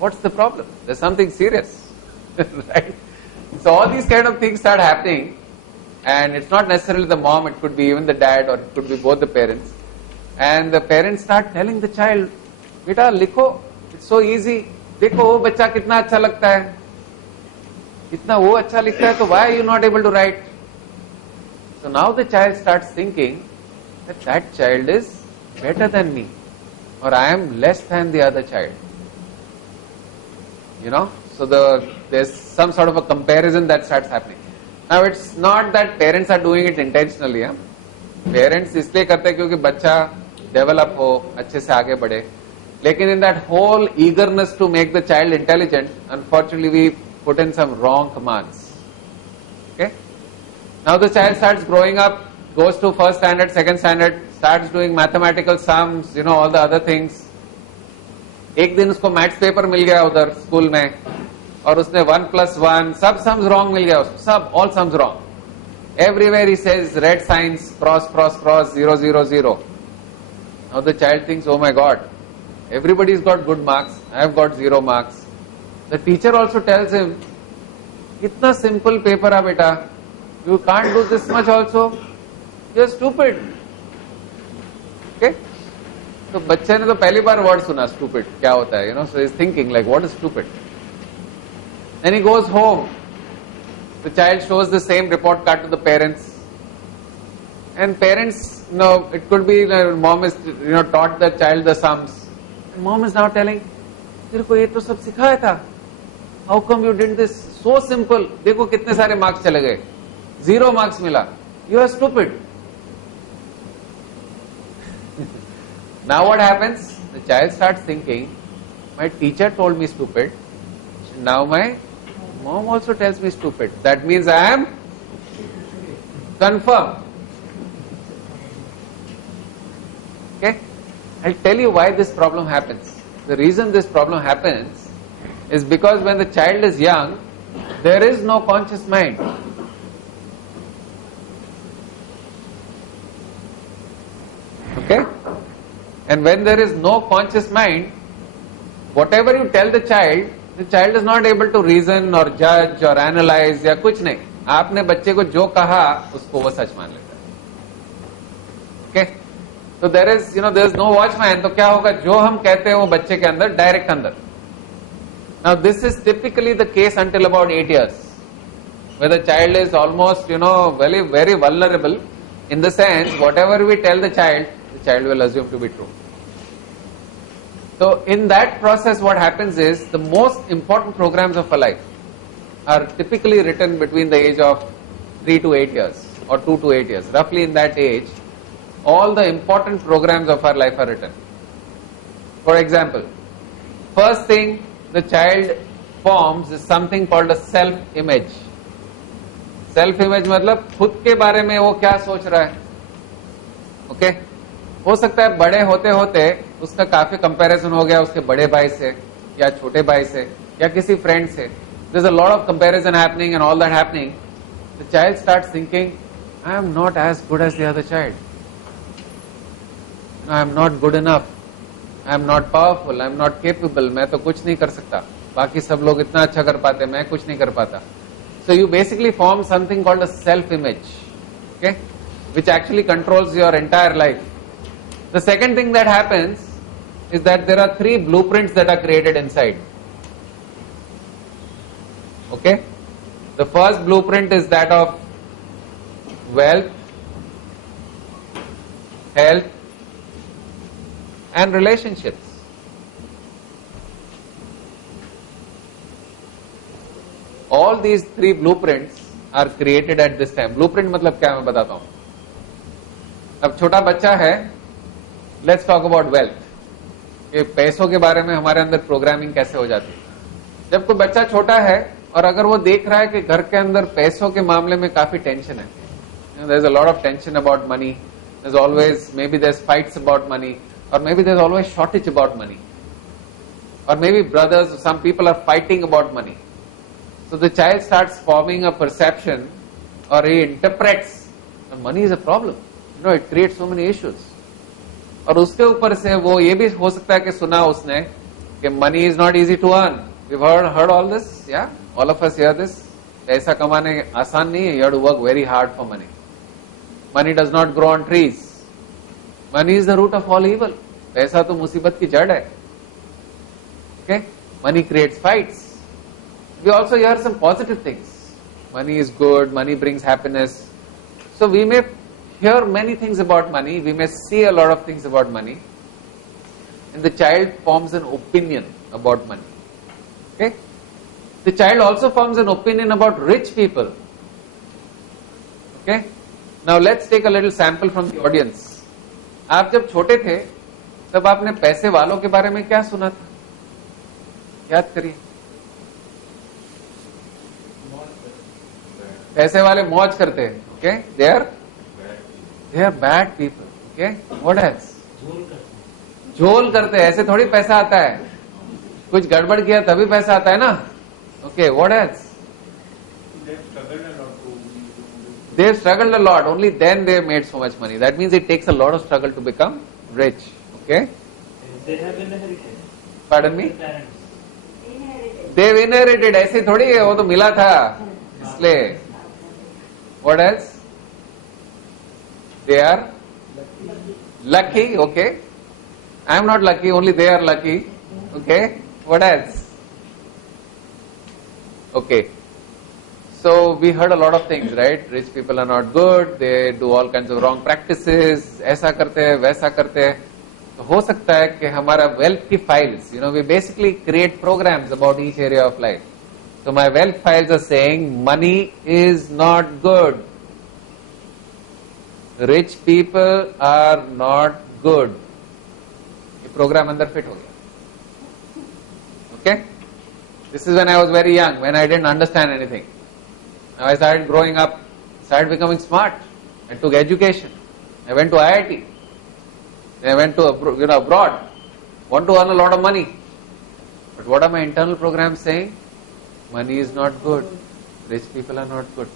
What's the problem? There is something serious, right? So all these kind of things start happening. And it's not necessarily the mom, it could be even the dad or it could be both the parents. And the parents start telling the child, बेटा लिखो, it's so easy. देखो वो बच्चा कितना अच्छा लगता है, इतना वो अच्छा लिखता है, तो why are you not able to write? So now the child starts thinking that that child is better than me, or I am less than the other child. So there's some sort of a comparison that starts happening. Now it's not that parents are doing it intentionally. Parents इसलिए करते हैं क्योंकि बच्चा develop हो, अच्छे से आगे बढ़े. लेकिन in that whole eagerness to make the child intelligent, unfortunately we put in some wrong commands. Okay? Now the child starts growing up, goes to first standard, second standard, starts doing mathematical sums, all the other things. एक दिन उसको maths paper मिल गया उधर school में, और उसने 1 + 1 सब sums wrong मिल गया उसको, सब all sums wrong. Everywhere he says red signs, cross cross cross, 0 0 0. Now the child thinks, oh my god, everybody is got good marks, I have got 0 marks. The teacher also tells him, इतना simple paper है बेटा, you can't do this much also, you are stupid. Okay, तो बच्चे ने तो पहली बार word सुना stupid क्या होता है, so is thinking like what is stupid. Then he goes home. The child shows the same report card to the parents. And parents, it could be mom is taught the child the sums. And mom is now telling, तेरे को ये तो सब सिखाया था. How come you did this? So simple. देखो कितने सारे मार्क्स चले गए. 0 मार्क्स मिला. You are stupid. Now what happens? The child starts thinking, my teacher told me stupid. Now my mom also tells me stupid. That means I am confirmed. Okay? I'll tell you why this problem happens. The reason this problem happens is because when the child is young, there is no conscious mind. Okay? And when there is no conscious mind, whatever you tell the child is not able to reason or judge or analyze या कुछ नहीं. आपने बच्चे को जो कहा उसको वो सच मान लेता है. Okay? तो there is there is no watchman, तो क्या होगा, जो हम कहते हैं वो बच्चे के अंदर डायरेक्ट अंदर. Now this is typically the case until about 8 years, where the child is almost very very vulnerable, in the sense whatever we tell the child will assume to be true. So in that process what happens is the most important programs of a life are typically written between the age of 3 to 8 years or 2 to 8 years. Roughly in that age, all the important programs of our life are written. For example, first thing the child forms is something called a self-image. Self-image मतलब खुद के बारे में वो क्या सोच रहा है. Okay? हो सकता है बड़े होते होते उसका काफी कंपैरिजन हो गया उसके बड़े भाई से या छोटे भाई से या किसी फ्रेंड से. There's a lot of comparison happening and all that happening. The child starts thinking, I am not as good as the other child. I am not good enough. I am not powerful. I am not capable. मैं तो कुछ नहीं कर सकता. बाकी सब लोग इतना अच्छा कर पाते, मैं कुछ नहीं कर पाता. So you basically form something called a self-image, okay, which actually controls your entire life. The second thing that happens is that there are 3 blueprints that are created inside. Okay? The first blueprint is that of wealth, health, and relationships. All these 3 blueprints are created at this time. Blueprint मतलब क्या मैं बताता हूँ. अब छोटा बच्चा है, let's talk about wealth. कि पैसों के बारे में हमारे अंदर प्रोग्रामिंग कैसे हो जाती है. जब कोई बच्चा छोटा है और अगर वो देख रहा है कि घर के अंदर पैसों के मामले में काफी टेंशन है, there's a lot of tension about money. There's always, maybe there's fights about money, or maybe there's always shortage about money, or maybe brothers, some people are fighting about money. So the child starts forming a perception, or he interprets that money is a problem. It creates so many issues. और उसके ऊपर से वो ये भी हो सकता है कि सुना उसने कि money is not easy to earn. We've heard all this, yeah? All of us hear this. पैसा कमाने आसान नहीं है. You have to work very hard for money. Money does not grow on trees. Money is the root of all evil. पैसा तो मुसीबत की जड़ है. Okay? Money creates fights. We also hear some positive things. Money is good, money brings happiness. So we may hear many things about money, we may see a lot of things about money, and the child forms an opinion about money. Okay? The child also forms an opinion about rich people. Okay? Now let's take a little sample from the audience. आप जब छोटे थे तब आपने पैसे वालों के बारे में क्या सुना था? याद करिए. पैसे वाले मौज करते हैं. Okay? They are bad people. Okay? What else? झोल करते हैं. ऐसे थोड़ी पैसा आता है. कुछ गड़बड़ किया तभी पैसा आता है ना. Okay, what else? They've struggled a lot. Only then they've made so much money. That means it takes a lot of struggle to become rich. Okay? They have inherited. Pardon me? Parents. They've inherited. ऐसे थोड़ी है, वो तो मिला था इसलिए. What else? They are lucky. Okay. I am not lucky. Only they are lucky. Okay. What else? Okay. So we heard a lot of things, right? Rich people are not good. They do all kinds of wrong practices. ऐसा करते हैं, वैसा करते हैं. तो हो सकता है कि हमारा wealth की files, we basically create programs about each area of life. So my wealth files are saying money is not good. Rich people are not good. ये program अंदर fit हो गया. Okay? This is when I was very young, when I didn't understand anything. Now I started growing up, started becoming smart. I took education. I went to IIT. Then I went to abroad. Want to earn a lot of money. But what are my internal programs saying? Money is not good. Rich people are not good.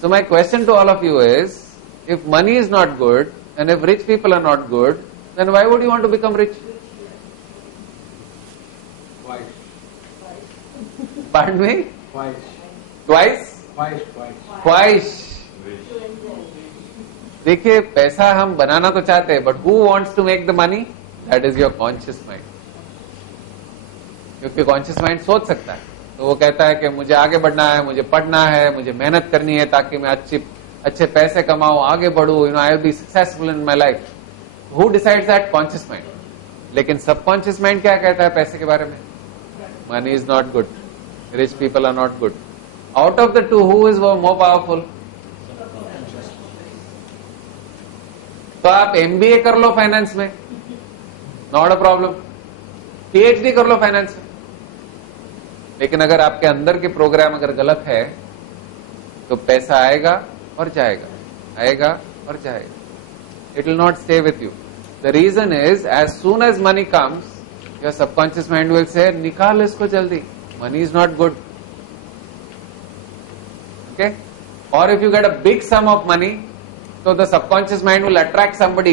So my question to all of you is, if money is not good and if rich people are not good, then why would you want to become rich? Twice. Pardon me? Twice. Twice? Twice. Twice. देखिए पैसा हम बनाना तो चाहते हैं, but who wants to make the money? That is your conscious mind. क्योंकि conscious mind सोच सकता है, तो वो कहता है कि मुझे आगे बढ़ना है, मुझे पढ़ना है, मुझे मेहनत करनी है ताकि मैं अच्छे पैसे कमाऊं, आगे बढ़ूं, I will be successful in my life. Who decides that? Conscious mind. लेकिन सबकॉन्शियस माइंड क्या कहता है पैसे के बारे में? Money is not good, rich people are not good. Out of the two who is more powerful? तो आप एमबीए कर लो फाइनेंस में, नॉट अ प्रॉब्लम. पीएचडी कर लो फाइनेंस में. लेकिन अगर आपके अंदर के प्रोग्राम अगर गलत है तो पैसा आएगा और जाएगा, आएगा और जाएगा. It will not stay with you. The reason is as soon as money comes your subconscious mind will say निकाल इसको जल्दी, money is not good. Okay. और if you get a big sum of money, so the subconscious mind will attract somebody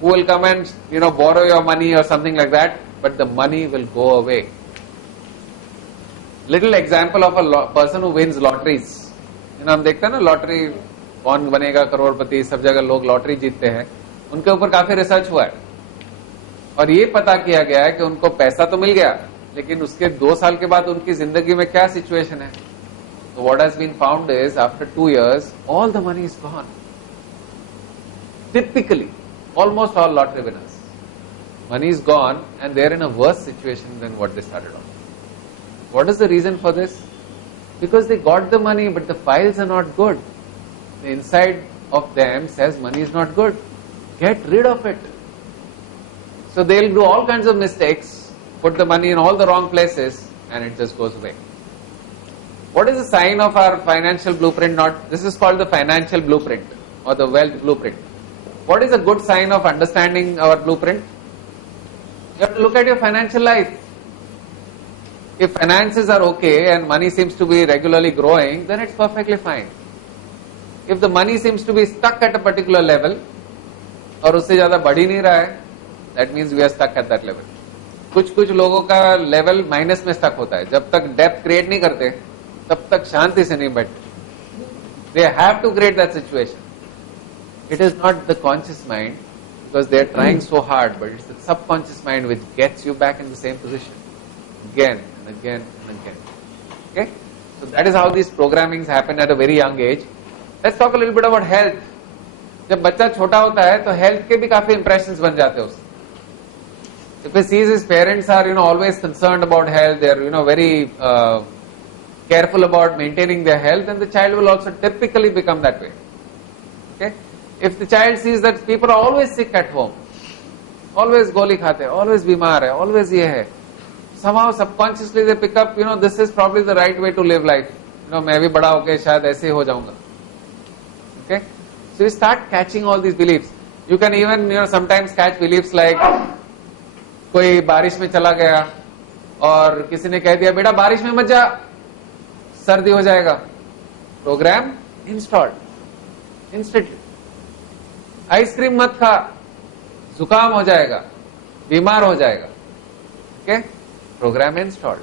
who will come and borrow your money or something like that, but the money will go away. Little example of a person who wins lotteries. हम देखते हैं ना lottery, कौन बनेगा करोड़पति, सब जगह लोग lottery जीतते हैं. उनके ऊपर काफी रिसर्च हुआ है और ये पता किया गया है कि उनको पैसा तो मिल गया, लेकिन उसके 2 साल के बाद उनकी जिंदगी में क्या सिचुएशन है. So what has been found is after 2 years all the money is gone. Typically, almost all lottery winners, money is gone and they are in a worse situation than what they started on. What is the reason for this? Because they got the money but the files are not good. The inside of them says money is not good. Get rid of it. So they will do all kinds of mistakes, put the money in all the wrong places and it just goes away. What is the sign of our financial blueprint? This is called the financial blueprint or the wealth blueprint. What is a good sign of understanding our blueprint? You have to look at your financial life. If finances are okay and money seems to be regularly growing, then it's perfectly fine. If the money seems to be stuck at a particular level और उससे ज्यादा बढ़ ही नहीं रहा है, that means we are stuck at that level. कुछ लोगों का लेवल माइनस में स्टक होता है. जब तक डेप्थ क्रिएट नहीं करते तब तक शांति से नहीं बैठते. They have to create that situation. It is not the conscious mind because they are trying so hard, but it's the subconscious mind which gets you back in the same position again and again and again. Okay? So that is how these programmings happen at a very young age. Let's talk a little bit about health. जब बच्चा छोटा होता है तो health के भी काफी impressions बन जाते हैं उससे. If he sees his parents are always concerned about health, they are very careful about maintaining their health, and the child will also typically become that way. Okay? If the child sees that people are always sick at home, always गोली खाते हैं, always बीमार है, always ये है, somehow subconsciously they pick up, this is probably the right way to live life. मैं भी बड़ा होके शायद ऐसे ही हो जाऊंगा. Okay? So you start catching all these beliefs. You can even sometimes catch beliefs like कोई बारिश में चला गया और किसी ने कह दिया बेटा बारिश में मत जा, सर्दी हो जाएगा. Programme installed instantly. आइसक्रीम मत खा, जुकाम हो जाएगा, बीमार हो जाएगा. Okay, program installed.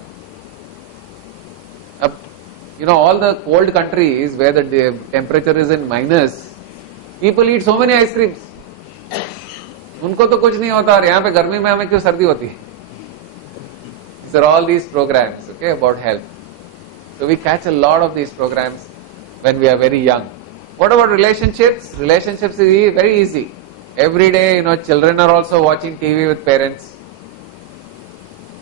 अब all the cold countries where the temperature is in minus, people eat so many ice creams. उनको तो कुछ नहीं होता और यहाँ पे गर्मी में हमें क्यों सर्दी होती है? These are all these programs, okay, about health. So we catch a lot of these programs when we are very young. What about relationships? Relationships is very easy. Every day, children are also watching TV with parents.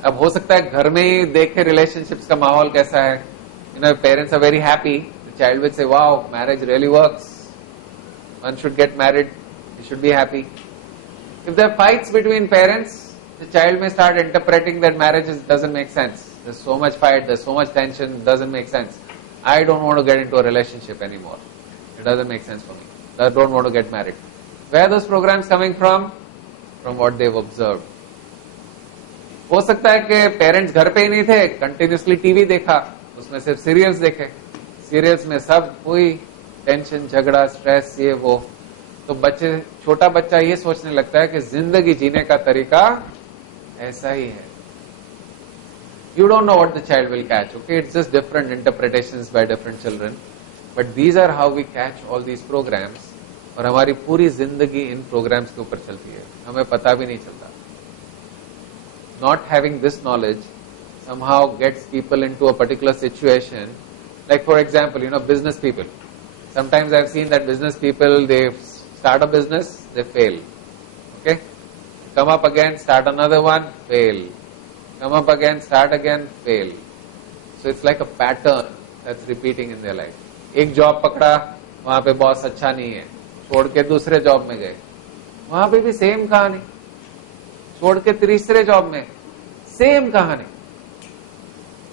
अब हो सकता है घर में ही देखे relationships का माहौल कैसा है. Parents are very happy. The child will say, wow, marriage really works. One should get married. He should be happy. If there are fights between parents, the child may start interpreting that marriage doesn't make sense. There's so much fight, there's so much tension, it doesn't make sense. I don't want to get into a relationship anymore. It doesn't make sense for me. I don't want to get married. Where are those programs coming from? From what they've observed. हो सकता है कि parents घर पे ही नहीं थे, continuously TV देखा, उसमें सिर्फ सीरियल्स देखे, सीरियल्स में सब हुई टेंशन, झगड़ा, स्ट्रेस, ये वो. तो छोटा बच्चा ये सोचने लगता है कि जिंदगी जीने का तरीका ऐसा ही है. You don't know what the child will catch. Okay, it's just different interpretations by different children. But these are how we catch all these programs. और हमारी पूरी जिंदगी इन प्रोग्राम्स के ऊपर चलती है, हमें पता भी नहीं चलता. Not having this knowledge somehow gets people into a particular situation. Like for example, business people. Sometimes I've seen that business people, they start a business, they fail. Okay? Come up again, start another one, fail. Come up again, start again, fail. So it's like a pattern that's repeating in their life. एक job पकड़ा, वहां पे boss अच्छा नहीं है, छोड़ के दूसरे जॉब में गए, वहां पे भी सेम कहानी, छोड़ के तीसरे जॉब में सेम कहानी.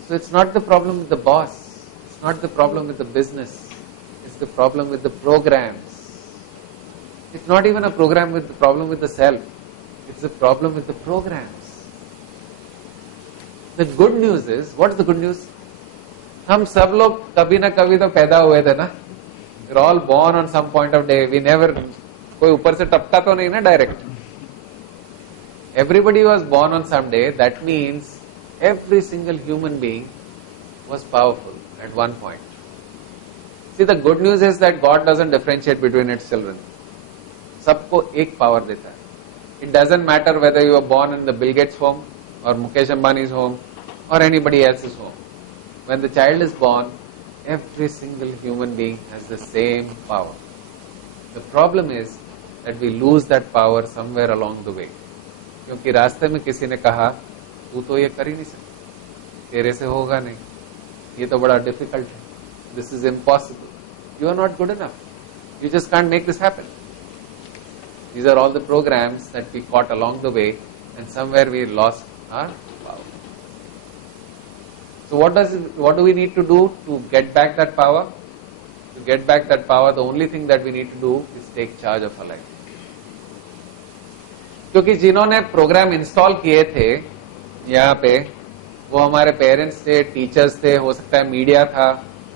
So it's not the problem with the boss, it's not the problem with the business, it's the problem with the programs. It's not even a program with the problem with the self, it's the problem with the programs. The good news is, what's the good news? हम सब लोग कभी ना कभी तो पैदा हुए थे ना. We're all born on some point of day. We never, कोई ऊपर से टपका तो नहीं ना direct. Everybody was born on some day. That means every single human being was powerful at one point. See, the good news is that God doesn't differentiate between its children. सबको एक power देता है. It doesn't matter whether you were born in the Bill Gates home or Mukesh Ambani's home or anybody else's home. When the child is born, every single human being has the same power. The problem is that we lose that power somewhere along the way. क्योंकि रास्ते में किसी ने कहा, तू तो ये कर ही नहीं सकता, तेरे से होगा नहीं, ये तो बड़ा डिफिकल्ट है, this is impossible, you are not good enough, you just can't make this happen. These are all the programs that we caught along the way, and somewhere we lost our power. So what do we need to do to get back that power? To get back that power, the only thing that we need to do is take charge of our life. क्योंकि जिन्होंने program install किए थे यहाँ पे, वो हमारे parents थे, teachers थे, हो सकता है मीडिया था,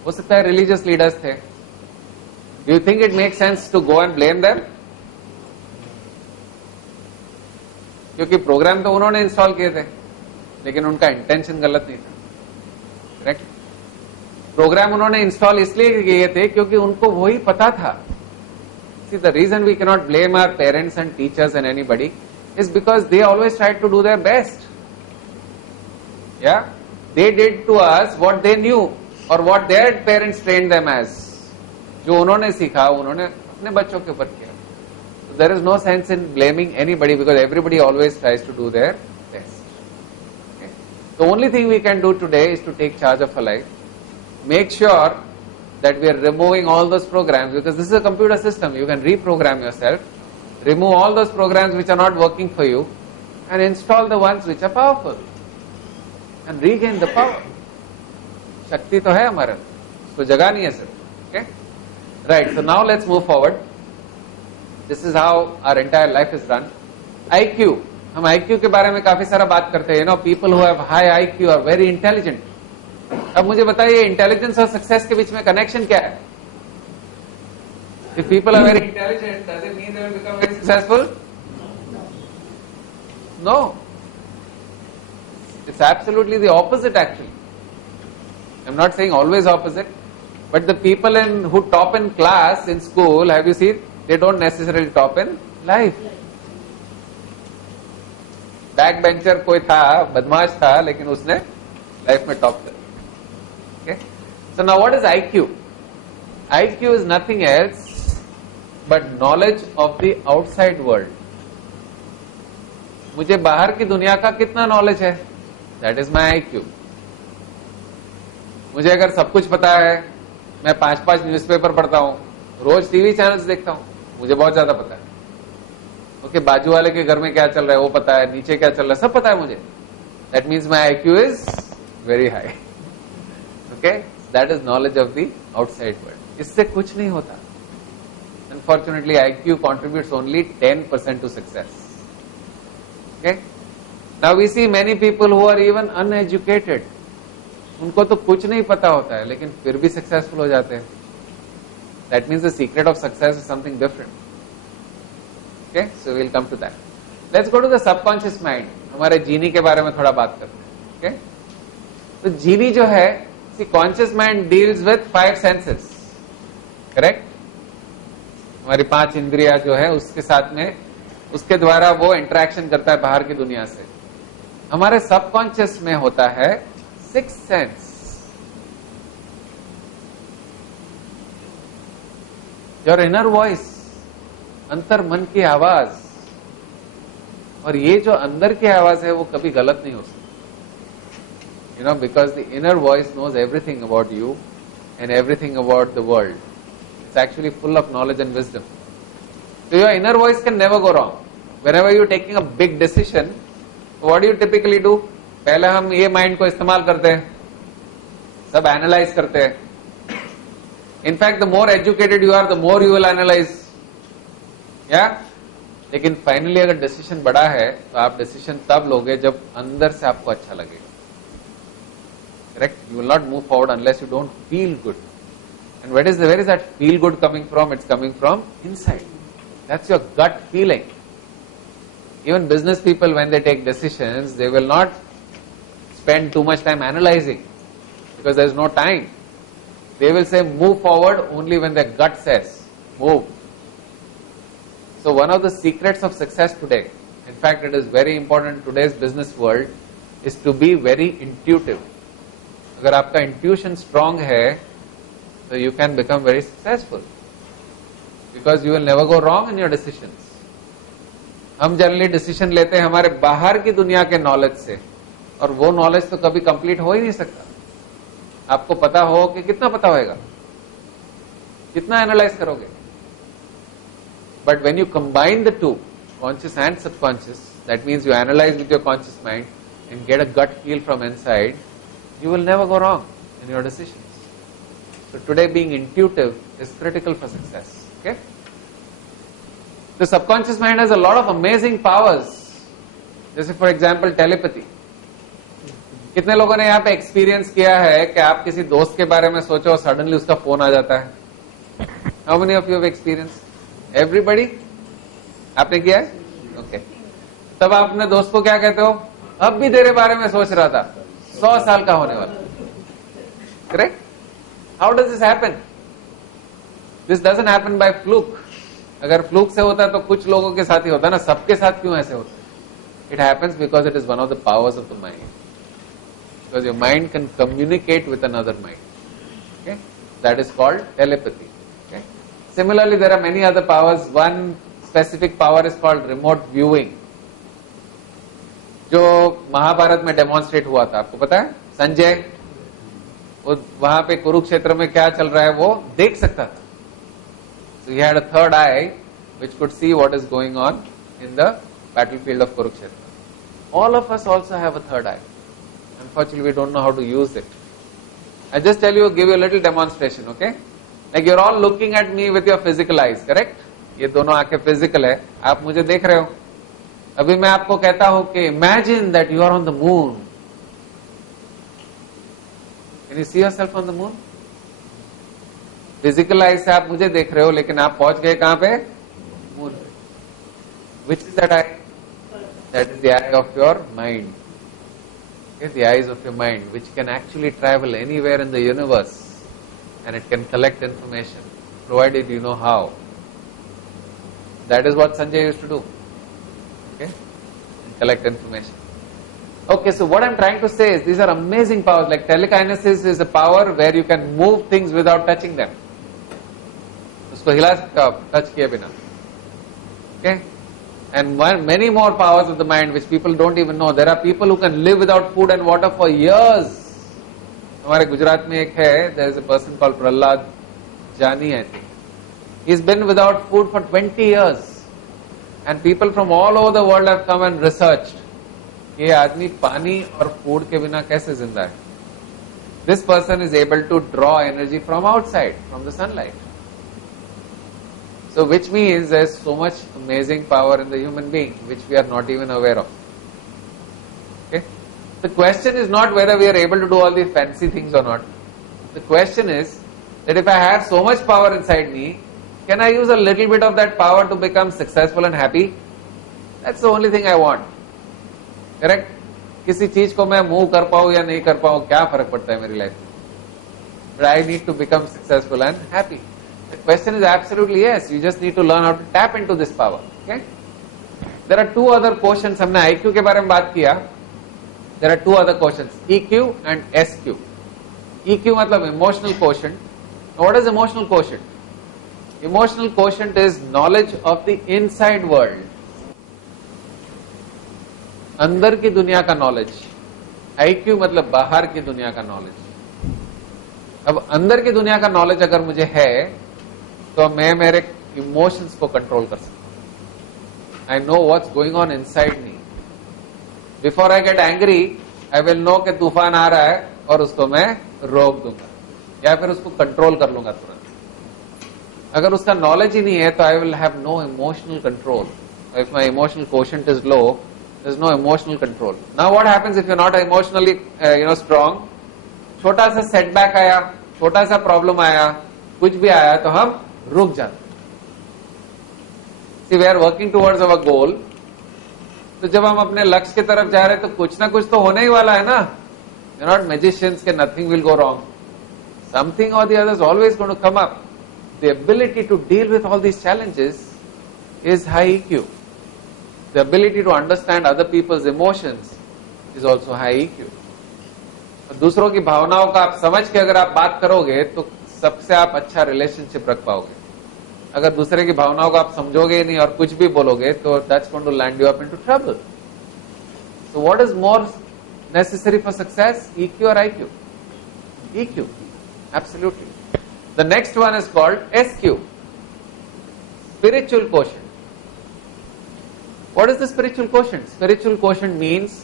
हो सकता है रिलीजियस लीडर्स थे. Do you think it make sense to go and blame them? क्योंकि प्रोग्राम तो उन्होंने इंस्टॉल किए थे, लेकिन उनका इंटेंशन गलत नहीं था. करेक्ट? प्रोग्राम उन्होंने इंस्टॉल इसलिए किए थे क्योंकि उनको वही पता था. See, the reason we cannot blame our parents and teachers and anybody is because they always tried to do their best. Yeah? They did to us what they knew or what their parents trained them as. जो उन्होंने सीखा, उन्होंने अपने बच्चों के ऊपर किया. So there is no sense in blaming anybody because everybody always tries to do their best. Okay? The only thing we can do today is to take charge of our life. Make sure that we are removing all those programs, because this is a computer system. You can reprogram yourself, remove all those programs which are not working for you, and install the ones which are powerful, and regain the power. Shakti to hai hamara, usko jagani hai sir. Okay? Right, so now let's move forward. This is how our entire life is run. IQ, हम IQ के बारे में काफी सारा बात करते हैं. People who have high IQ are very intelligent. अब मुझे बताइए, इंटेलिजेंस और सक्सेस के बीच में कनेक्शन क्या है? If people are very intelligent, does it mean they will become very successful? No. It's absolutely the opposite actually. I'm not saying always opposite, but the people who top in class in school, have you seen, they don't necessarily top in life. Backbencher कोई था, बदमाश था, लेकिन उसने life में top कर. Okay? So now what is IQ? IQ is nothing else but knowledge of the outside world. मुझे बाहर की दुनिया का कितना नॉलेज है? That is my IQ. मुझे अगर सब कुछ पता है, मैं 5-5 न्यूज़पेपर पढ़ता हूँ, रोज टीवी चैनल्स देखता हूँ, मुझे बहुत ज्यादा पता है. ओके, बाजू वाले के घर में क्या चल रहा है वो पता है, नीचे क्या चल रहा है सब पता है मुझे. That means my IQ is very high. Okay, that is knowledge of the outside world. इससे कुछ नहीं होता. Unfortunately, IQ contributes only 10% to success. Okay, now we see many people who are even uneducated. उनको तो कुछ नहीं पता होता है, लेकिन फिर भी सक्सेसफुल हो जाते हैं. That means the secret of success is something different. Okay, so we'll come to that. Let's go to the subconscious mind. हमारे जीनी के बारे में थोड़ा बात करते हैं. Okay, तो जीनी जो है, see, conscious mind deals with 5 senses. Correct? हमारी 5 इंद्रिया जो है उसके साथ में, उसके द्वारा वो इंटरेक्शन करता है बाहर की दुनिया से। हमारे सबकॉन्शियस में होता है 6 सेंस, योर इनर वॉइस, अंतर मन की आवाज। और ये जो अंदर की आवाज है वो कभी गलत नहीं हो सकती, you know, because the inner voice knows everything about you and everything about the world. It's actually full of knowledge and wisdom. So your inner voice can never go wrong. Whenever you're taking a big decision, what do you typically do? पहले हम ये mind को इस्तेमाल करते हैं, सब analyse करते हैं। In fact, the more educated you are, the more you will analyze. Yeah? लेकिन फाइनली अगर डिसीजन बड़ा है तो आप डिसीजन तब लोगे जब अंदर से आपको अच्छा लगेगा। Correct? You will not move forward unless you don't feel good. And where is that feel good coming from? It's coming from inside. That's your gut feeling. Even business people, when they take decisions, they will not spend too much time analyzing because there is no time. They will say move forward only when their gut says move. So one of the secrets of success today, in fact it is very important in today's business world, is to be very intuitive. अगर आपका intuition strong है तो you can become very successful, because you will never go wrong in your decisions. हम generally decision लेते हैं हमारे बाहर की दुनिया के नॉलेज से, और वो नॉलेज तो कभी कंप्लीट हो ही नहीं सकता। आपको पता हो कि कितना पता होएगा, कितना एनालाइज करोगे। But when you combine the two, conscious and subconscious, that means you analyse with your conscious mind and get a gut feel from inside, you will never go wrong in your decisions. So today being intuitive is critical for success. Okay? The subconscious mind has a lot of amazing powers. जैसे for example telepathy. कितने लोगों ने यहाँ पे experience किया है कि आप किसी दोस्त के बारे में सोचो और सडनली उसका फोन आ जाता है? How many of you have experienced? Everybody? आपने किया है? Okay. तब आप अपने दोस्त को क्या कहते हो? अब भी तेरे बारे में सोच रहा था, 100 साल का होने वाला। Correct? How does this happen? This doesn't happen by fluke. अगर फ्लूक से होता तो कुछ लोगों के साथ ही होता ना, सबके साथ क्यों ऐसे होता? It happens because it is one of the powers of the mind, because your mind can communicate with another mind. Okay, that is called telepathy. Okay, similarly there are many other powers. One specific power is called remote viewing, जो महाभारत में demonstrate हुआ था। आपको पता है, संजय वो वहां पे कुरुक्षेत्र में क्या चल रहा है वो देख सकता था। So he had a third eye which could see what is going on in the battlefield of Kurukshetra. All of us also have a third eye. Unfortunately, we don't know how to use it. I just tell you, give you a little demonstration, okay? Like you're all looking at me with your physical eyes, correct? ये दोनों आंखें physical है, आप मुझे देख रहे हो। अभी मैं आपको कहता हूं कि imagine that you are on the moon. Can you see yourself on the moon? Physical eye से आप मुझे देख रहे हो, लेकिन आप पहुंच गए कहां पे? Moon. Which is that I? That is the I of your mind. The eyes of your mind, which can actually travel anywhere in the universe, and it can collect information, provided you know how. That is what Sanjay used to do. Okay, and collect information. Okay, so what I'm trying to say is these are amazing powers. Like telekinesis is a power where you can move things without touching them. उसको हिला सकते हो आप touch किए बिना. Okay. And many more powers of the mind which people don't even know. There are people who can live without food and water for years. हमारे गुजरात में एक है, there is a person called Prahlad Jani, I think. He's been without food for 20 years. And people from all over the world have come and researched कि ये आदमी पानी और food के बिना कैसे जिंदा है. This person is able to draw energy from outside, from the sunlight. So which means there is so much amazing power in the human being which we are not even aware of. Okay? The question is not whether we are able to do all these fancy things or not. The question is that if I have so much power inside me, can I use a little bit of that power to become successful and happy? That's the only thing I want. Correct? किसी चीज को मैं move कर पाऊं या नहीं कर पाऊं, क्या फर्क पड़ता है मेरी लाइफ में? But I need to become successful and happy. The question is absolutely yes. You just need to learn how to tap into this power. Okay? There are two other quotients. हमने IQ के बारे में बात किया. There are two other quotients, EQ and SQ. EQ मतलब emotional quotient. Now, what is emotional quotient? Emotional quotient is knowledge of the inside world. अंदर की दुनिया का नॉलेज. IQ मतलब बाहर की दुनिया का नॉलेज. अब अंदर की दुनिया का नॉलेज अगर मुझे है तो मैं मेरे इमोशंस को कंट्रोल कर सकता हूं. I know what's going on inside me. Before I get angry I will know कि तूफान आ रहा है और उसको मैं रोक दूंगा या फिर उसको कंट्रोल कर लूंगा तुरंत. अगर उसका नॉलेज ही नहीं है तो I will have no emotional control. If my emotional quotient is low, there is no emotional control. Now what happens if you are not emotionally strong. छोटा सा सेटबैक आया, छोटा सा प्रॉब्लम आया, कुछ भी आया तो हम रुक जाते. See we are working towards our goal. तो जब हम अपने लक्ष्य की तरफ जा रहे हैं तो कुछ ना कुछ तो होने ही वाला है ना. यू नॉट मैजिशियंस के nothing will go wrong. Something और the other is always going to come up. The ability to deal with all these challenges is high EQ. The ability to understand other people's emotions is also high EQ. दूसरों की भावनाओं का आप समझ के अगर आप बात करोगे तो सबसे आप अच्छा रिलेशनशिप रख पाओगे. अगर दूसरे की भावनाओं को आप समझोगे ही नहीं और कुछ भी बोलोगे तो that's going to land you up into trouble. So what is more necessary for success, EQ और IQ? EQ, absolutely. The next one is called SQ, spiritual quotient. What is the spiritual quotient? Spiritual quotient means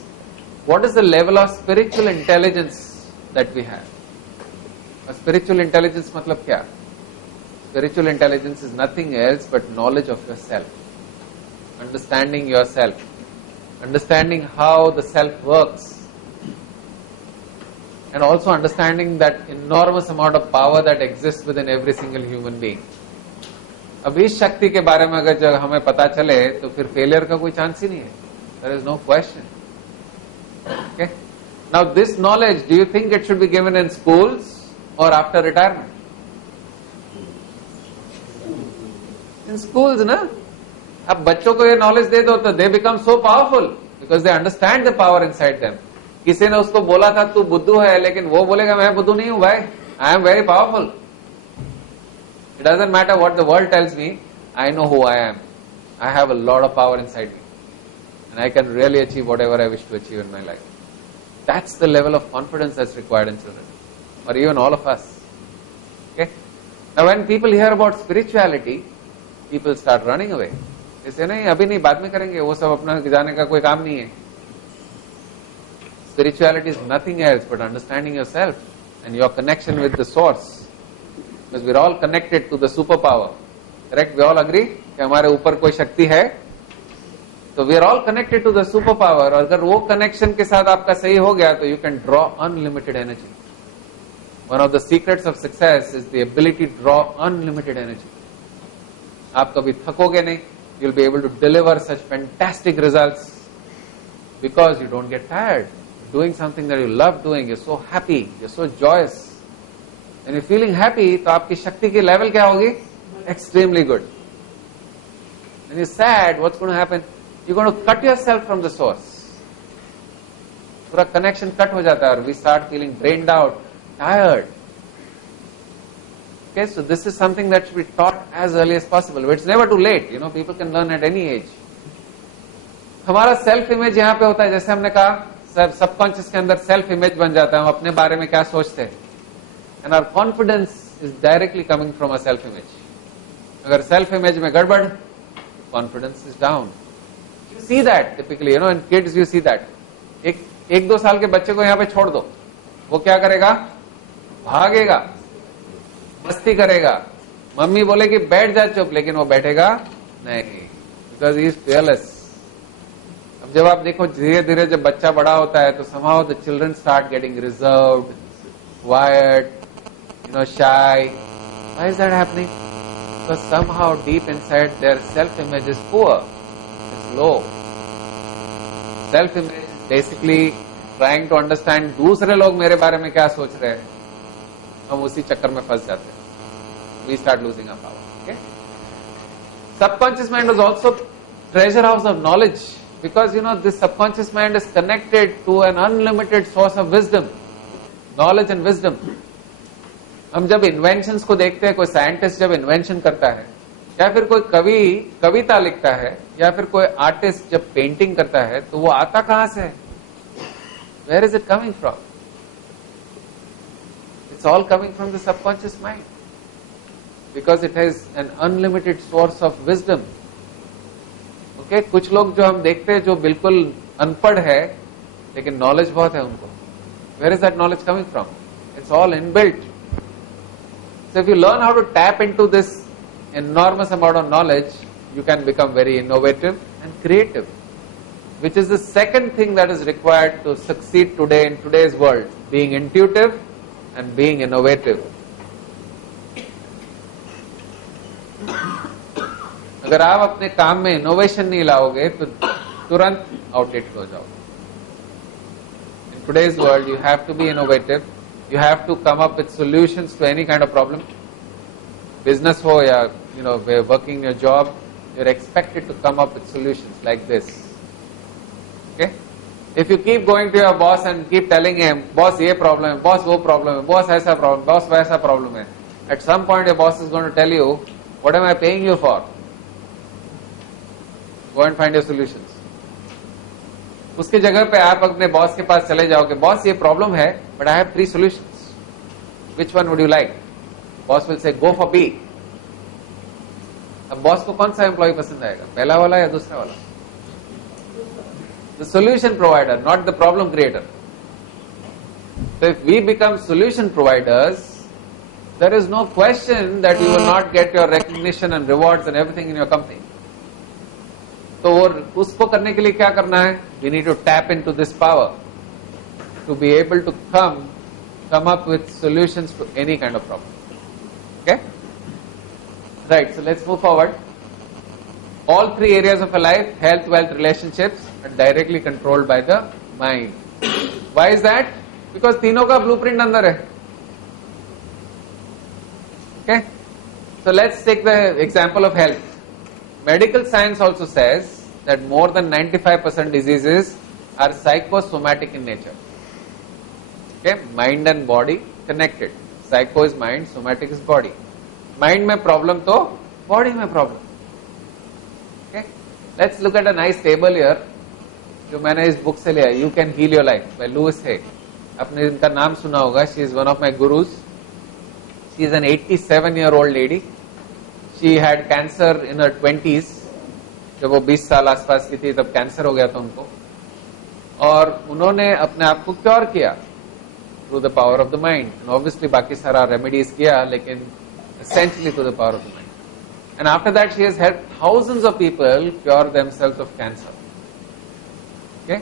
what is the level of spiritual intelligence that we have. Spiritual intelligence मतलब क्या? Spiritual intelligence is nothing else but knowledge of yourself, understanding yourself, understanding how the self works, and also understanding that enormous amount of power that exists within every single human being. अब इस शक्ति के बारे में अगर जब हमें पता चले तो फिर फेलियर का कोई चांस ही नहीं है. There is no question. Okay? Now this knowledge, do you think it should be given in schools or after retirement? In schools, ना. अब बच्चों को ये नॉलेज दे दो तो they become so powerful because they understand the power inside them. किसी ने उसको बोला था तू बुद्धू है, लेकिन वो बोलेगा मैं बुद्धू नहीं हूं भाई, I am very powerful. It doesn't matter what the world tells me, I know who I am. I have a lot of power inside me. And I can really achieve whatever I wish to achieve in my life. That's the level of confidence that's required in children. Or even all of us. Okay? Now when people hear about spirituality, people start running away. They say, नहीं अभी नहीं, बाद में करेंगे, वो सब अपना जाने का कोई काम नहीं है. Spirituality is nothing else but understanding yourself and your connection with the source. Because we're all connected to the superpower. Correct? We all agree कि हमारे ऊपर कोई शक्ति है. So we are all connected to the superpower. और अगर वो connection के साथ आपका सही हो गया तो you can draw unlimited energy. One of the secrets of success is the ability to draw unlimited energy. आप कभी थकोगे नहीं. You'll be able to deliver such fantastic results because you don't get tired. Doing something that you love doing, you're so happy, you're so joyous. When you're feeling happy, तो आपकी शक्ति की level क्या होगी? Extremely good. When you're sad, what's going to happen? You're going to cut yourself from the source. पूरा connection cut हो जाता है और we start feeling drained out, tired. Okay, so this is something that should be taught as early as possible. But it's never too late. You know, people can learn at any age. हमारा self image यहाँ पे होता है, जैसे हमने कहा subconscious के अंदर सेल्फ इमेज बन जाता है, हम अपने बारे में क्या सोचते हैं. And our confidence is directly coming from a self image. अगर सेल्फ इमेज में गड़बड़, confidence is down. You see that typically, you know, in kids you see that. एक 2 साल के बच्चे को यहाँ पे छोड़ दो, वो क्या करेगा? भागेगा, मस्ती करेगा. मम्मी बोलेगी बैठ जा चुप, लेकिन वो बैठेगा नहीं, बिकॉज ही इज फियरलेस. अब जब आप देखो धीरे धीरे जब बच्चा बड़ा होता है तो somehow the children start getting reserved, quiet, you know, shy. Why is that happening? Because somehow deep inside their self-image is poor, it's low. Self-image is basically trying to understand दूसरे लोग मेरे बारे में क्या सोच रहे हैं. हम उसी चक्कर में फंस जाते हैं. we start losing our power. Okay? Subconscious mind was also treasure house of knowledge, because this subconscious mind is connected to an unlimited source of wisdom, knowledge and wisdom. हम जब इन्वेंशंस को देखते हैं, कोई साइंटिस्ट जब invention करता है, या फिर कोई कवि कविता लिखता है, या फिर कोई आर्टिस्ट जब पेंटिंग करता है, तो वो आता कहां से है? Where is it coming from? It's all coming from the subconscious mind, because it has an unlimited source of wisdom. Okay? कुछ लोग जो हम देखते हैं जो बिल्कुल अनपढ़ है लेकिन नॉलेज बहुत है उनको. Where is that knowledge coming from? It's all inbuilt. So if you learn how to tap into this enormous amount of knowledge, you can become very innovative and creative, which is the second thing that is required to succeed today in today's world, being intuitive and being innovative. अगर आप अपने काम में innovation नहीं लाओगे तो तुरंत outdated हो जाओगे. In today's world, you have to be innovative. You have to come up with solutions to any kind of problem. Business ho ya, working your job, you're expected to come up with solutions like this. Okay? If you keep going to your boss and keep telling him, boss ye problem hai, boss wo problem hai, boss aisa problem, boss waisa problem hai, at some point your boss is going to tell you, what am I paying you for? Go and find your solutions. उसकी जगह पे आप अपने boss के पास चले जाओगे, boss ये problem है but I have 3 solutions, which one would you like? Boss will say go for B. अब बॉस को कौन सा एम्प्लॉय पसंद आएगा, पहला वाला या दूसरा वाला? The solution provider, not the problem creator. So if we become solution providers, there is no question that you will not get your recognition and rewards and everything in your company. तो उसको करने के लिए क्या करना है? We need to tap into this power to be able to come up with solutions to any kind of problem. Okay? Right, so let's move forward. All 3 areas of a life, health, wealth, relationships, are directly controlled by the mind. Why is that? Because तीनों का blueprint अंदर है. Okay? So let's take the example of health. Medical science also says that more than 95% diseases are psychosomatic in nature. Okay? Mind and body connected. Psycho is mind, somatic is body. Mind में problem तो body में problem. Okay? Let's look at a nice table here जो मैंने इस book से लिया, You Can Heal Your Life by Louis Hay. आपने इनका नाम सुना होगा. She is one of my gurus. She is an 87-year-old lady. She had cancer in her 20s. जब वो 20 साल आसपास की थी तब कैंसर हो गया था उनको, और उन्होंने अपने आप को क्योर किया through the power of the mind. Obviously बाकी सारा रेमेडीज किया, लेकिन essentially through the power of the mind. And after that she has helped thousands of people cure themselves of cancer. Okay?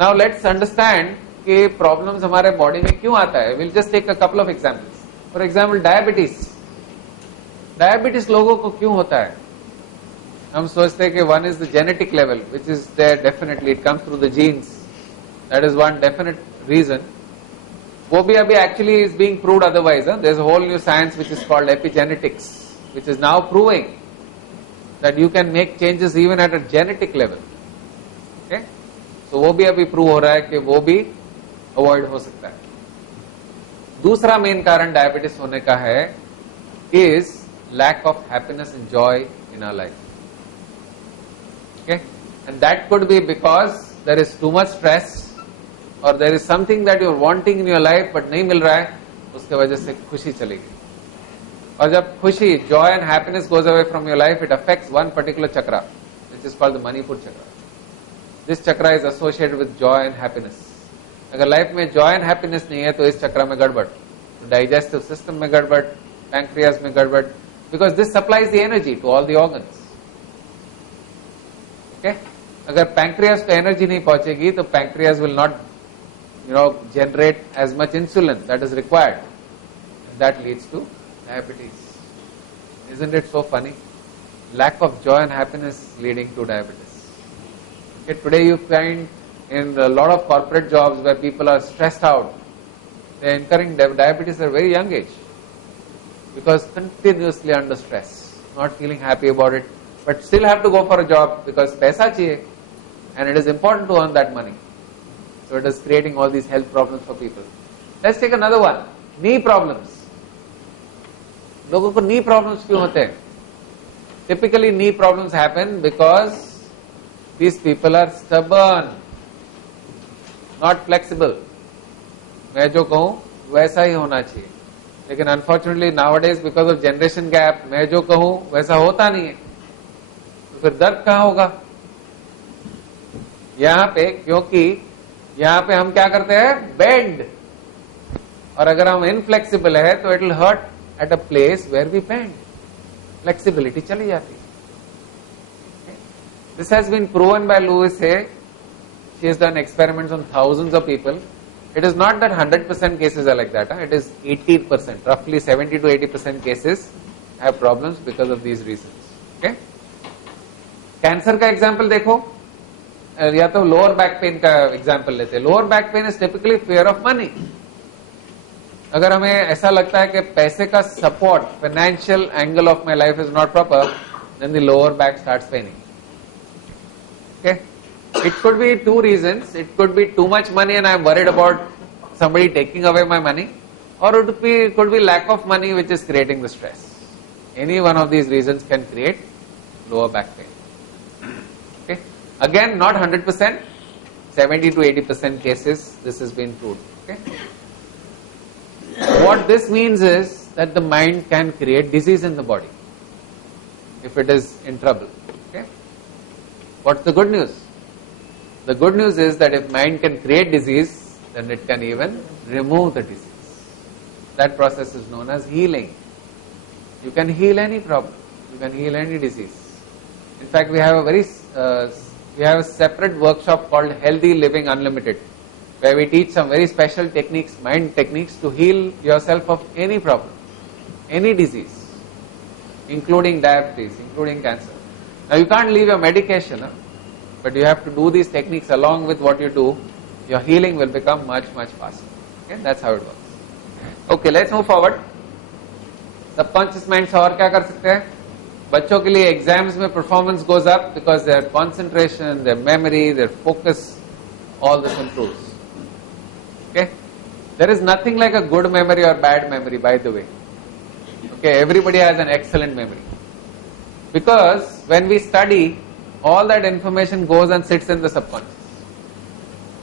Now let's understand कि problems हमारे body में क्यों आता है. We'll just take a couple of examples. For example, diabetes. Diabetes लोगों को क्यों होता है? हम सोचते हैं कि one is the genetic level, which is there definitely, it comes through the genes. That is one definite reason. वो भी अभी actually is being proved otherwise. There is a whole new science which is called epigenetics, which is now proving that you can make changes even at a genetic level. Okay, तो वो भी अभी prove हो रहा है कि वो भी अवॉइड हो सकता है. दूसरा मेन कारण डायबिटीज होने का है is lack of happiness and joy in our life. Okay? And that could be because there is too much stress, or there is something that you are wanting in your life but नहीं मिल रहा है, उसके वजह से खुशी चली गई. और जब खुशी, joy and happiness goes away from your life, it affects one particular chakra, which is called the Manipur chakra. This chakra is associated with joy and happiness. अगर लाइफ में joy and happiness नहीं है तो इस चक्र में गड़बड़, digestive system में गड़बड़, पैंक्रियास में गड़बड़, because this supplies the energy to all the organs. Okay? अगर पैंक्रियास को एनर्जी नहीं पहुंचेगी तो pancreas will not, generate as much insulin that is required. And that leads to diabetes. Isn't it so funny? Lack of joy and happiness leading to diabetes. Okay, today you find in a lot of corporate jobs where people are stressed out, they are incurring diabetes at a very young age. because continuously under stress, not feeling happy about it, but still have to go for a job because paisa chahiye, and it is important to earn that money. So it is creating all these health problems for people. Let's take another one, knee problems. लोगों को knee problems क्यों होते हैं? Typically knee problems happen because these people are stubborn, not flexible. मैं जो कहूँ वैसा ही होना चाहिए, लेकिन unfortunately nowadays because of generation gap मैं जो कहूं वैसा होता नहीं है, तो फिर दर्द कहां होगा? यहां पे, क्योंकि यहां पे हम क्या करते हैं, बेंड, और अगर हम इनफ्लेक्सिबल है तो it will hurt at a place where we bend, flexibility चली जाती है. This has been proven by Louise Hay. She has done experiments on thousands of people. It is not that 100% cases are like that. It is 80%, roughly 70 to 80% cases have problems because of these reasons. Okay? Cancer का example देखो, या तो lower back pain का example लेते हैं. Lower back pain is typically fear of money. अगर हमें ऐसा लगता है कि पैसे का support, financial angle of my life is not proper, then the lower back starts paining. Okay, it could be two reasons. It could be too much money and I am worried about somebody taking away my money, or it could be lack of money which is creating the stress. Any one of these reasons can create lower back pain. Okay, again not 100%, 70 to 80% cases this has been proved. Okay, what this means is that the mind can create disease in the body if it is in trouble. Okay, what's the good news? The good news is that if mind can create disease, then it can even remove the disease. That process is known as healing. You can heal any problem. You can heal any disease. In fact, we have a separate workshop called Healthy Living Unlimited, where we teach some very special techniques, mind techniques, to heal yourself of any problem, any disease, including diabetes, including cancer. Now, you can't leave your medication, but you have to do these techniques along with what you do. Your healing will become much, much faster. Okay, that's how it works. Okay, let's move forward. Subconscious mind से और क्या कर सकते हैं? बच्चों के लिए exams में performance goes up because their concentration, their memory, their focus, all this improves. Okay, there is nothing like a good memory or bad memory, by the way. Okay, everybody has an excellent memory, because when we study, all that information goes and sits in the subconscious.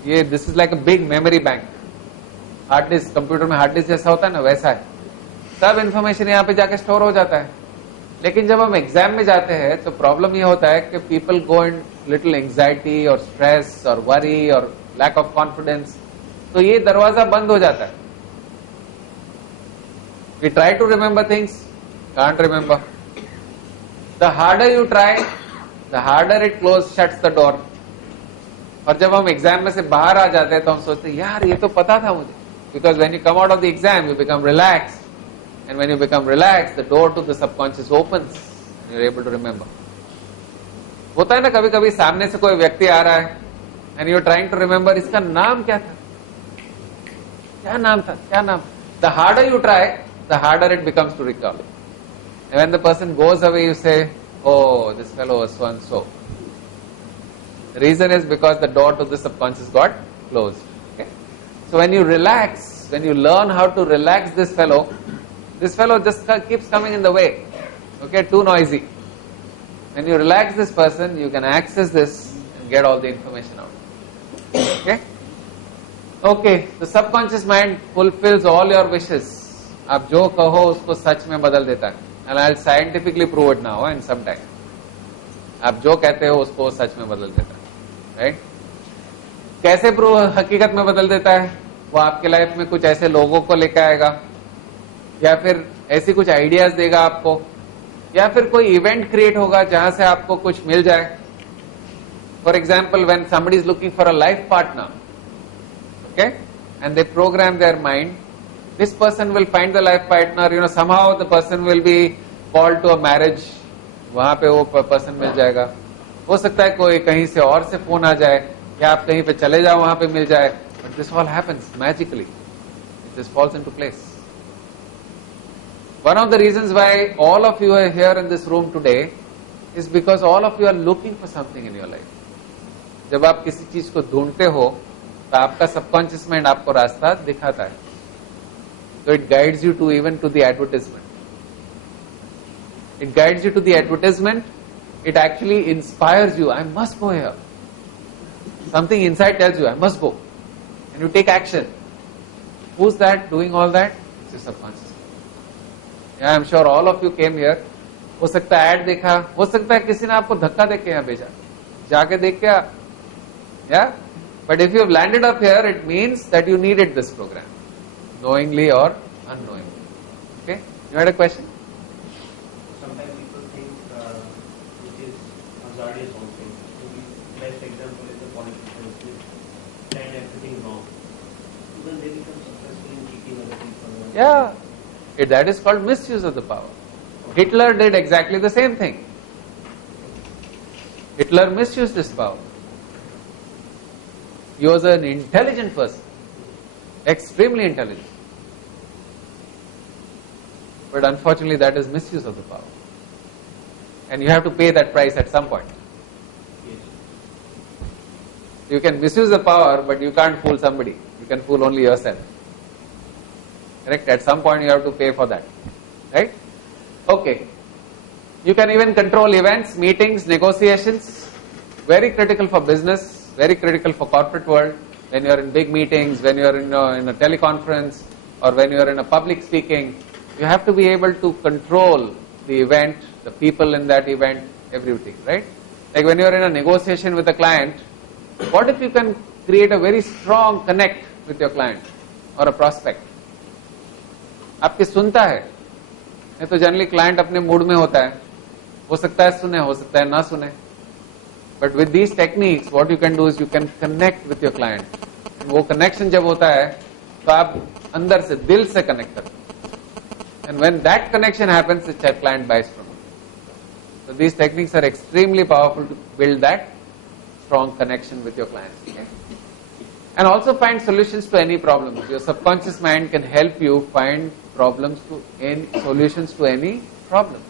This is like a big memory bank. Hard disk, computer में hard disk जैसा होता है ना, वैसा है. सब information यहाँ पे जाके स्टोर हो जाता है. लेकिन जब हम एग्जाम में जाते हैं तो प्रॉब्लम ये होता है कि people go in little anxiety और स्ट्रेस और वरी और लैक ऑफ कॉन्फिडेंस. तो ये दरवाजा बंद हो जाता है. We try to remember things, can't remember. The harder you try, the harder it shuts the door. और जब हम एग्जाम में से बाहर आ जाते हैं तो हम सोचते हैं यार ये तो पता था मुझे. Because when you come out of the exam you become relaxed, and when you become relaxed the door to the subconscious opens and you're able to remember. होता है ना कभी कभी सामने से कोई व्यक्ति आ रहा है and you're trying to remember इसका नाम क्या था, क्या नाम था, क्या नाम. The harder you try, the harder it becomes to recall. And when the person goes away you say, oh, this fellow was so and so. The reason is because the door to the subconscious got closed. Okay? So when you relax, when you learn how to relax this fellow just keeps coming in the way. Okay, too noisy. When you relax this person, you can access this and get all the information out. Okay? Okay, the subconscious mind fulfills all your wishes. आप जो कहो उसको सच में बदल देता है. And I'll scientifically prove it now in some time. आप जो कहते हो उसको सच में बदल देता है. Right? कैसे प्रूव हकीकत में बदल देता है? वो आपके लाइफ में कुछ ऐसे लोगों को लेकर आएगा, या फिर ऐसी कुछ आइडियाज देगा आपको, या फिर कोई इवेंट क्रिएट होगा जहां से आपको कुछ मिल जाए. For example, when somebody is looking for a life partner, okay, and they program their mind, this person will find the life partner, somehow the person will be called to a marriage, वहां पे वो person मिल जाएगा. हो सकता है कोई कहीं से और से फोन आ जाए, या आप कहीं पे चले जाओ वहां पे मिल जाए. But this all happens magically, it just falls into place. One of the reasons why all of you are here in this room today is because all of you are looking for something in your life. जब आप किसी चीज को ढूंढते हो तो आपका subconscious mind आपको रास्ता दिखाता है. So it guides you to even to the advertisement. It guides you to the advertisement. It actually inspires you. I must go here. Something inside tells you, I must go. And you take action. Who's that doing all that? It's your subconscious. Yeah, I'm sure all of you came here. हो सकता है add देखा, हो सकता है किसी ने आपको धक्का देके यहाँ भेजा, जाके देख के yeah. But if you have landed up here, it means that you needed this program, knowingly or unknowingly. Okay? You had a question? Sometimes people think it is hazardous also. The best example is the politicians who plan everything wrong. Even they become successful in cheating other people. Yeah. That is called misuse of the power. Hitler did exactly the same thing. Hitler misused this power. He was an intelligent person, extremely intelligent. But unfortunately, that is misuse of the power. And you have to pay that price at some point. Yes. You can misuse the power, but you can't fool somebody. You can fool only yourself. Correct? At some point, you have to pay for that. Right? Okay. You can even control events, meetings, negotiations. Very critical for business. Very critical for corporate world. When you are in big meetings, when you are in a teleconference, or when you are in a public speaking, you have to be able to control the event, the people in that event, everything, right? Like when you are in a negotiation with a client, what if you can create a very strong connect with your client or a prospect? आपकी सुनता है, नहीं तो generally client अपने mood में होता है, हो सकता है सुने, हो सकता है ना सुने. But with these techniques, what you can do is you can connect with your client. वो connection जब होता है, तो आप अंदर से, दिल से connect करते हैं. And when that connection happens, the client buys from you. So these techniques are extremely powerful to build that strong connection with your clients. Okay? And also find solutions to any problem. Your subconscious mind can help you find solutions to any problems.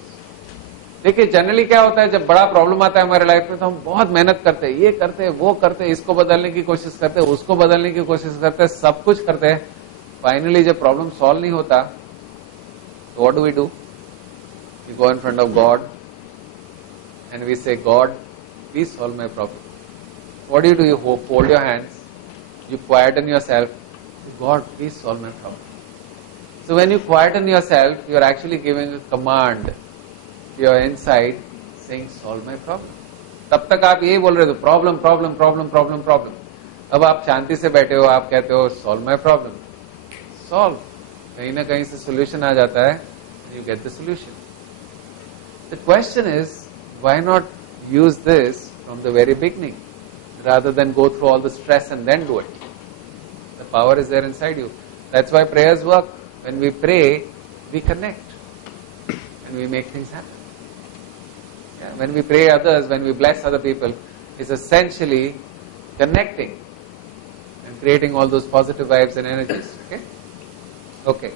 देखिए generally क्या होता है, जब बड़ा problem आता है हमारे life में तो हम बहुत मेहनत करते हैं, ये करते हैं, वो करते हैं, इसको बदलने की कोशिश करते हैं, उसको बदलने की कोशिश करते हैं, सब कुछ करते हैं. फाइनली जब प्रॉब्लम सॉल्व नहीं होता तो what do we do? We go in front of God and we say, God please solve my problem. What do you fold your hands, you quieten yourself, God, please solve my problem. So when you quieten yourself, you are actually giving a command to your inside saying, solve my problem. तब तक आप यही बोल रहे थे, problem problem problem problem problem. अब आप शांति से बैठे हो, आप कहते हो सॉल्व माई प्रॉब्लम. सॉल्व, कहीं ना कहीं से सोल्यूशन आ जाता है, you get the solution. The question is, why not use this from the very beginning rather than go through all the stress and then do it? The power is there inside you. That's why prayers work. When we pray, we connect and we make things happen. Yeah, when we pray others, when we bless other people, it's essentially connecting and creating all those positive vibes and energies. Okay? Okay.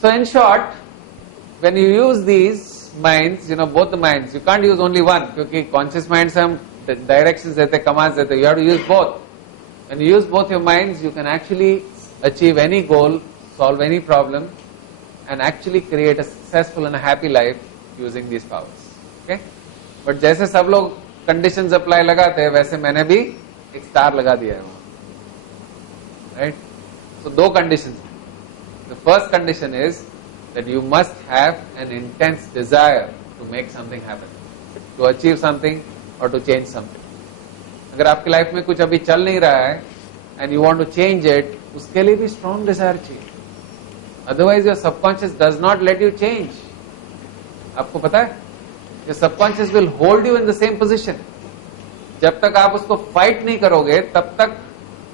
So in short, when you use these minds, both the minds, you can't use only one, because conscious mind se hum directions dete, commands dete, you have to use both. When you use both your minds, you can actually achieve any goal, solve any problem, and actually create a successful and a happy life using these powers. Okay? But जैसे सब लोग conditions apply लगाते हैं, वैसे मैंने भी एक star लगा दिया है वहाँ. Right? So दो conditions. The first condition is that you must have an intense desire to make something happen, to achieve something or to change something. अगर आपकी लाइफ में कुछ अभी चल नहीं रहा है and you want to change it, उसके लिए भी strong desire चाहिए. Otherwise your subconscious does not let you change. आपको पता है? Your subconscious will hold you in the same position. जब तक आप उसको fight नहीं करोगे, तब तक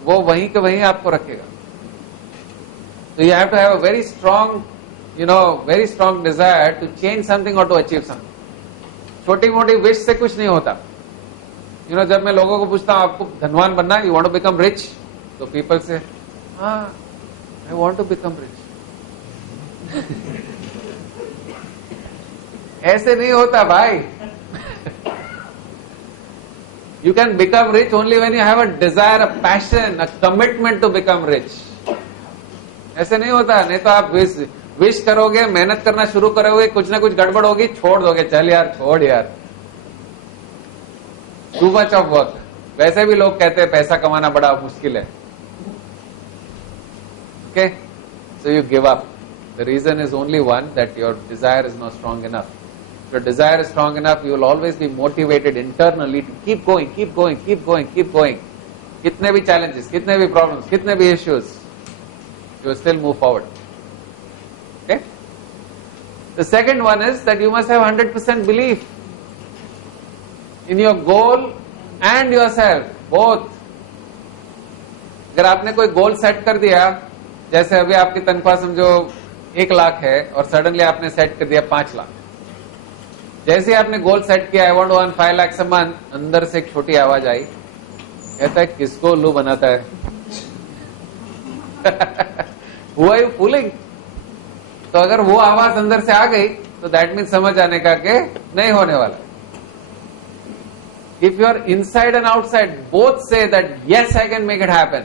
वो वहीं के वहीं आपको रखेगा. So you have to have a very strong, very strong desire to change something or to achieve something. छोटी मोटी wish से कुछ नहीं होता. जब मैं लोगों को पूछता हूँ आपको धनवान बनना है, you want to become rich, तो people say, I want to become rich. ऐसे नहीं होता भाई. You can become rich only when you have a desire, a passion, a commitment to become rich. ऐसे नहीं होता. नहीं तो आप विश करोगे, मेहनत करना शुरू करोगे, कुछ ना कुछ गड़बड़ होगी, छोड़ दोगे. चल यार, छोड़ यार. Too much of work. वैसे भी लोग कहते हैं पैसा कमाना बड़ा मुश्किल है. Okay? So you give up. The reason is only one, that your desire is not strong enough. If your desire is strong enough, you will always be motivated internally to keep going, keep going, keep going, keep going. कितने भी challenges, कितने भी problems, कितने भी issues, you will still move forward. Okay? The second one is that you must have 100% belief in your goal and yourself, both. अगर आपने कोई goal set कर दिया, जैसे अभी आपकी तनख्वाह समझो 1 लाख है और सडनली आपने सेट कर दिया 5 लाख. जैसे ही आपने गोल सेट किया, I want to earn 5 lakhs a month, अंदर से एक छोटी आवाज आई, कहता है किसको उल्लू बनाता है. Who are you fooling? तो अगर वो आवाज अंदर से आ गई तो दैट मीन समझ आने का कि नहीं होने वाला. If you are inside and outside both say that yes, I can make it happen,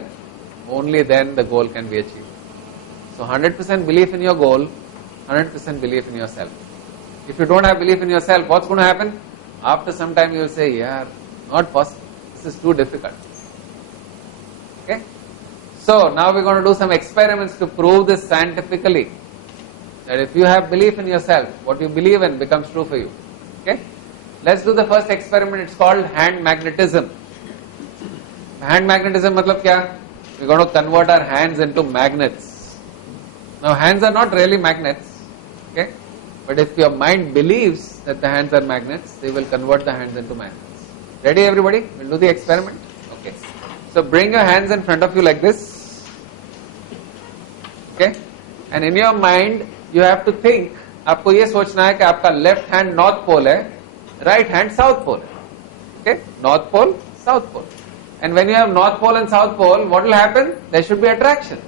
only then the goal can be achieved. So 100% belief in your goal, 100% belief in yourself. If you don't have belief in yourself, what's going to happen? After some time you will say, yeah, not possible. This is too difficult. Okay? So now we're going to do some experiments to prove this scientifically. That if you have belief in yourself, what you believe in becomes true for you. Okay? Let's do the first experiment. It's called hand magnetism. Hand magnetism matlab kya? We're going to convert our hands into magnets. Now hands are not really magnets. Okay? But if your mind believes that the hands are magnets, they will convert the hands into magnets. Ready everybody? We'll do the experiment. Okay. So bring your hands in front of you like this. Okay? And in your mind, you have to think, आपको ये सोचना है कि आपका left hand north pole है, right hand south pole. Okay? North pole, south pole. And when you have north pole and south pole, what will happen? There should be attraction.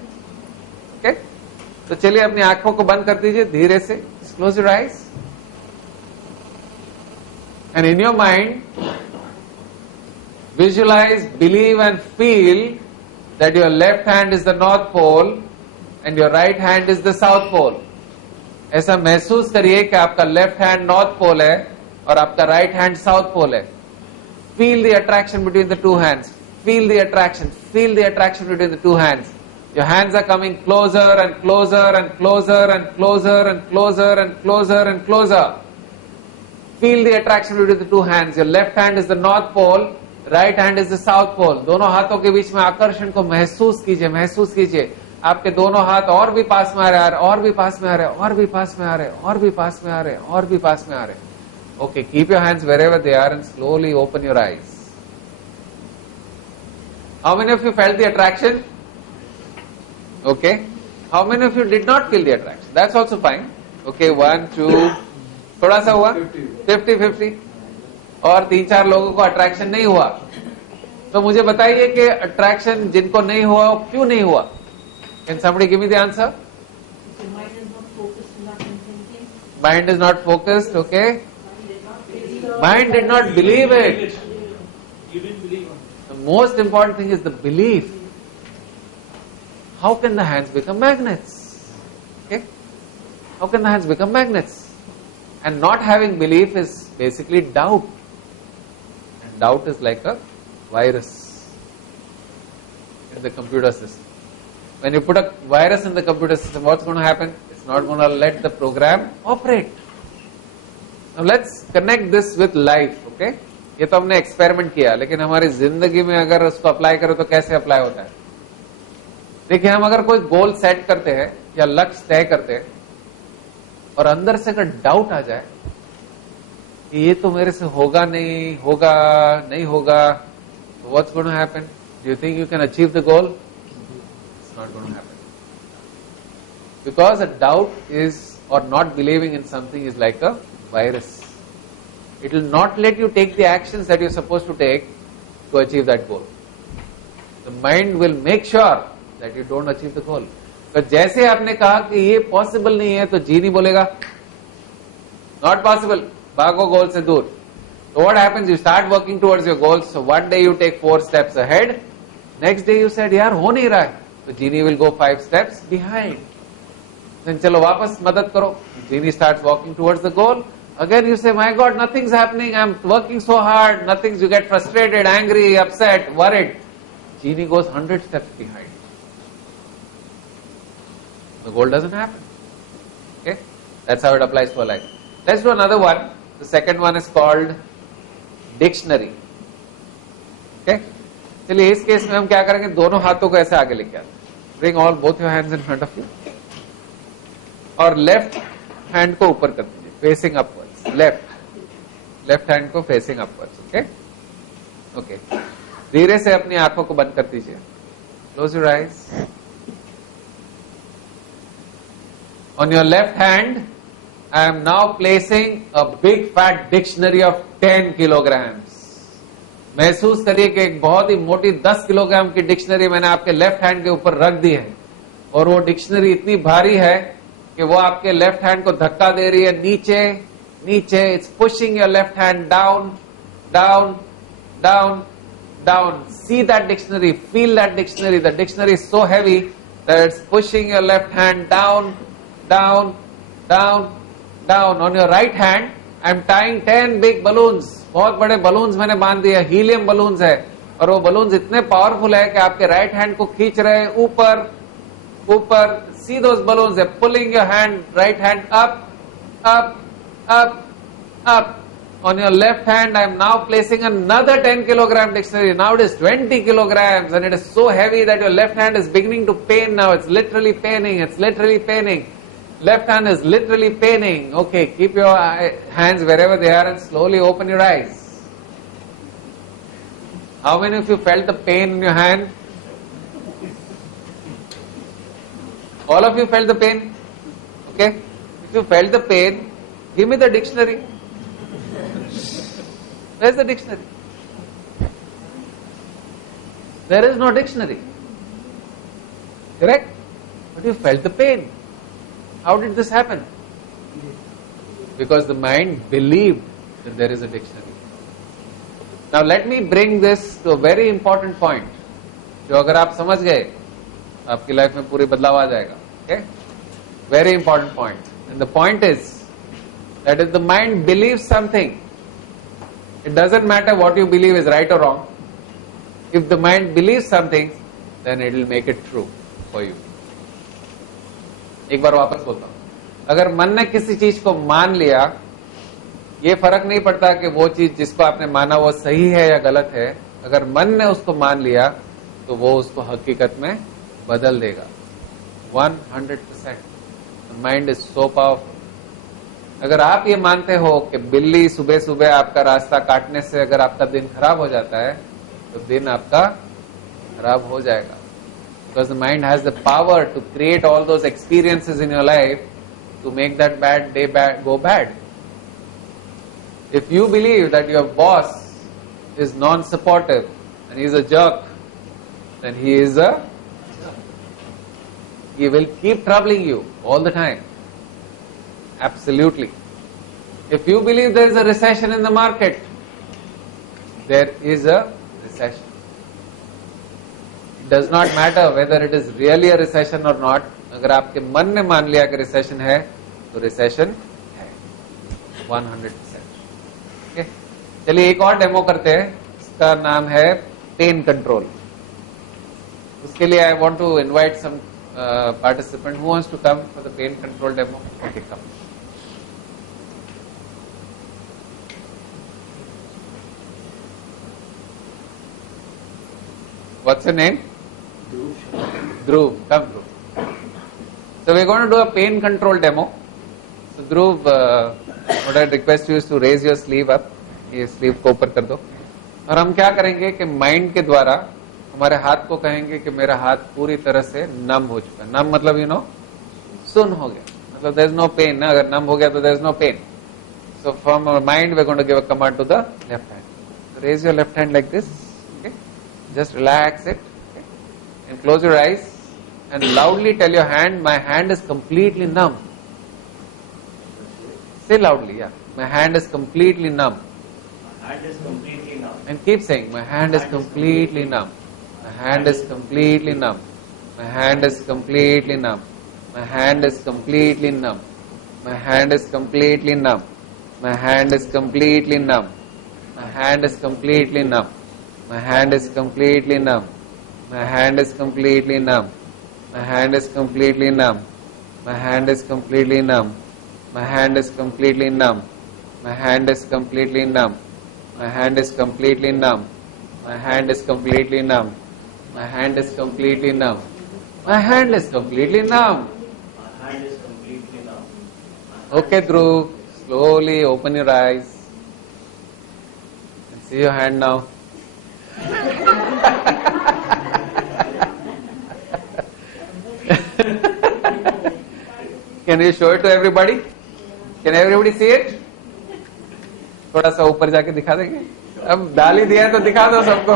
Okay? तो चलिए अपनी आंखों को बंद कर दीजिए धीरे से. Just close your eyes. And in your mind, visualize, believe and feel that your left hand is the north pole and your right hand is the south pole. ऐसा महसूस करिए कि आपका लेफ्ट हैंड नॉर्थ पोल है और आपका right hand south pole है. Feel the attraction between the two hands. Feel the attraction. Feel the attraction between the two hands. Your hands are coming closer and closer and closer and closer and closer and closer and closer. Feel the attraction between the two hands. Your left hand is the north pole, right hand is the south pole. दोनों हाथों के बीच में आकर्षण को महसूस कीजिए, महसूस कीजिए. आपके दोनों हाथ और भी पास में आ रहे हैं, और भी पास में आ रहे हैं, और भी पास में आ रहे हैं, और भी पास में आ रहे हैं, और भी पास में आ रहे हैं. Okay, keep your hands wherever they are and slowly open your eyes. How many of you felt the attraction? Okay. How many of you did not feel the attraction? That's also fine. Okay, 1, 2, थोड़ा सा हुआ 50-50 और 3-4 लोगों को attraction नहीं हुआ. तो मुझे बताइए कि अट्रैक्शन जिनको नहीं हुआ क्यों नहीं हुआ? Can somebody give me the answer? So mind is not focused enough in thinking. Mind is not focused, okay. Mind did not believe it. You didn't believe it. The most important thing is the belief. How can the hands become magnets? Okay? How can the hands become magnets? And not having belief is basically doubt. And doubt is like a virus in the computer system. When you put a virus in the computer system, what's going to happen? It's not going to let the program operate. Now let's connect this with life, okay? ये तो हमने experiment किया, लेकिन हमारी जिंदगी में अगर उसको अप्लाई करो तो कैसे अप्लाई होता है? देखिए, हम अगर कोई गोल सेट करते हैं या लक्ष्य तय करते हैं और अंदर से अगर डाउट आ जाए कि ये तो मेरे से होगा नहीं होगा, तो what's going to happen? Do you think you can achieve the goal? It's not going to happen. Because a doubt is, or not believing in something is like a virus. It will not let you take the actions that you're supposed to take to achieve that goal. The mind will make sure that you don't achieve the goal. तो जैसे आपने कहा कि ये possible नहीं है, तो जी नहीं बोलेगा. Not possible. भागो goal से दूर. So what happens? You start working towards your goals. So one day you take 4 steps ahead. Next day you said, यार हो नहीं रहा है. So genie will go 5 steps behind. Then चलो वापस मदद करो. Genie starts walking towards the goal. Again you say, my God, nothing's happening. I'm working so hard. Nothing's. You get frustrated, angry, upset, worried. Genie goes 100 steps behind. The goal doesn't happen. Okay? That's how it applies to our life. Let's do another one. The second one is called dictionary. Okay? चलिए इस case में हम क्या करेंगे, दोनों हाथों को ऐसे आगे लेके आते. Bring all both your hands in front of you. और लेफ्ट हैंड को ऊपर कर दीजिए, फेसिंग अपवर्ड्स. लेफ्ट हैंड को फेसिंग अपवर्ड्स. Okay okay. धीरे से अपनी आंखों को बंद कर दीजिए. Close your eyes. On your left hand, I am now placing a big fat dictionary of 10 kilograms. महसूस करिए कि एक बहुत ही मोटी 10 किलोग्राम की डिक्शनरी मैंने आपके लेफ्ट हैंड के ऊपर रख दी है, और वो डिक्शनरी इतनी भारी है कि वो आपके लेफ्ट हैंड को धक्का दे रही है नीचे नीचे. It's pushing your left hand down down down down. See that dictionary, feel that dictionary. The dictionary is so heavy that it's pushing your left hand down down down down. On your right hand I am tying 10 big balloons. बहुत बड़े balloons मैंने बांध दिए, helium balloons है, और वो balloons इतने powerful है कि आपके राइट हैंड को खींच रहे हैं ऊपर ऊपर. सी दोस बलून्स है pulling your hand, right hand up up up up. On your left hand, I am now placing another 10 kilogram dictionary. Now it is 20 kilograms, and it is so heavy that your left hand is beginning to pain now. It's literally paining. It's literally paining. Left hand is literally paining. Okay, keep your hands wherever they are and slowly open your eyes. How many of you felt the pain in your hand? All of you felt the pain? Okay. If you felt the pain, give me the dictionary. Where's the dictionary? There is no dictionary. Correct? But you felt the pain. How did this happen? Because the mind believed that there is a dictionary. Now let me bring this to a very important point. जो अगर आप समझ गए, आपकी life में पूरी बदलाव आ जाएगा. Okay? Very important point. And the point is that if the mind believes something, it doesn't matter what you believe is right or wrong. If the mind believes something, then it will make it true for you. एक बार वापस बोलता हूं. अगर मन ने किसी चीज को मान लिया, ये फर्क नहीं पड़ता कि वो चीज जिसको आपने माना वो सही है या गलत है. अगर मन ने उसको मान लिया तो वो उसको हकीकत में बदल देगा. 100%. The mind is so powerful. अगर आप ये मानते हो कि बिल्ली सुबह सुबह आपका रास्ता काटने से अगर आपका दिन खराब हो जाता है, तो दिन आपका खराब हो जाएगा. Because the mind has the power to create all those experiences in your life to make that bad day go bad. If you believe that your boss is non-supportive and he is a jerk, then he will keep troubling you all the time. Absolutely. If you believe there is a recession in the market, there is a recession. It does not matter whether it is really a recession or not. अगर आपके मन ने मान लिया कि recession है, तो recession है 100%. Okay? चलिए एक और डेमो करते हैं. इसका नाम है पेन कंट्रोल. उसके लिए I want to invite some participant who wants to come for the pain control demo. Okay, come. What's your name? Dhruv. Come, Dhruv. So we're going to do a pain control demo. So Dhruv, what I request you is to raise your sleeve up. ये sleeve को ऊपर कर दो. और हम क्या करेंगे कि माइंड के द्वारा हमारे हाथ को कहेंगे कि मेरा हाथ पूरी तरह से नम हो चुका है. नम मतलब सुन हो गया. मतलब there is no pain. ना अगर नम हो गया तो there is no pain. So from our mind we're going to give a command to the left hand. So raise your left hand like this. Okay. Just relax it. Okay. And close your eyes and loudly tell your hand, my hand is completely numb. Say loudly, yeah. My hand is completely numb. My hand is completely numb. And keep saying, my hand is completely numb. My hand is completely numb. My hand is completely numb. My hand is completely numb. My hand is completely numb. My hand is completely numb. My hand is completely numb. My hand is completely numb. My hand is completely numb. My hand is completely numb. My hand is completely numb. My hand is completely numb. My hand is completely numb. My hand is completely numb. My hand is completely numb. My hand is completely numb. My hand is completely numb. My hand is completely numb. Okay, Dhruv. Slowly open your eyes. And see your hand now. Can you show it to everybody? Can everybody see it? थोड़ा सा ऊपर जाके दिखा देंगे. अब डाल ही दिया है तो दिखा दो सबको.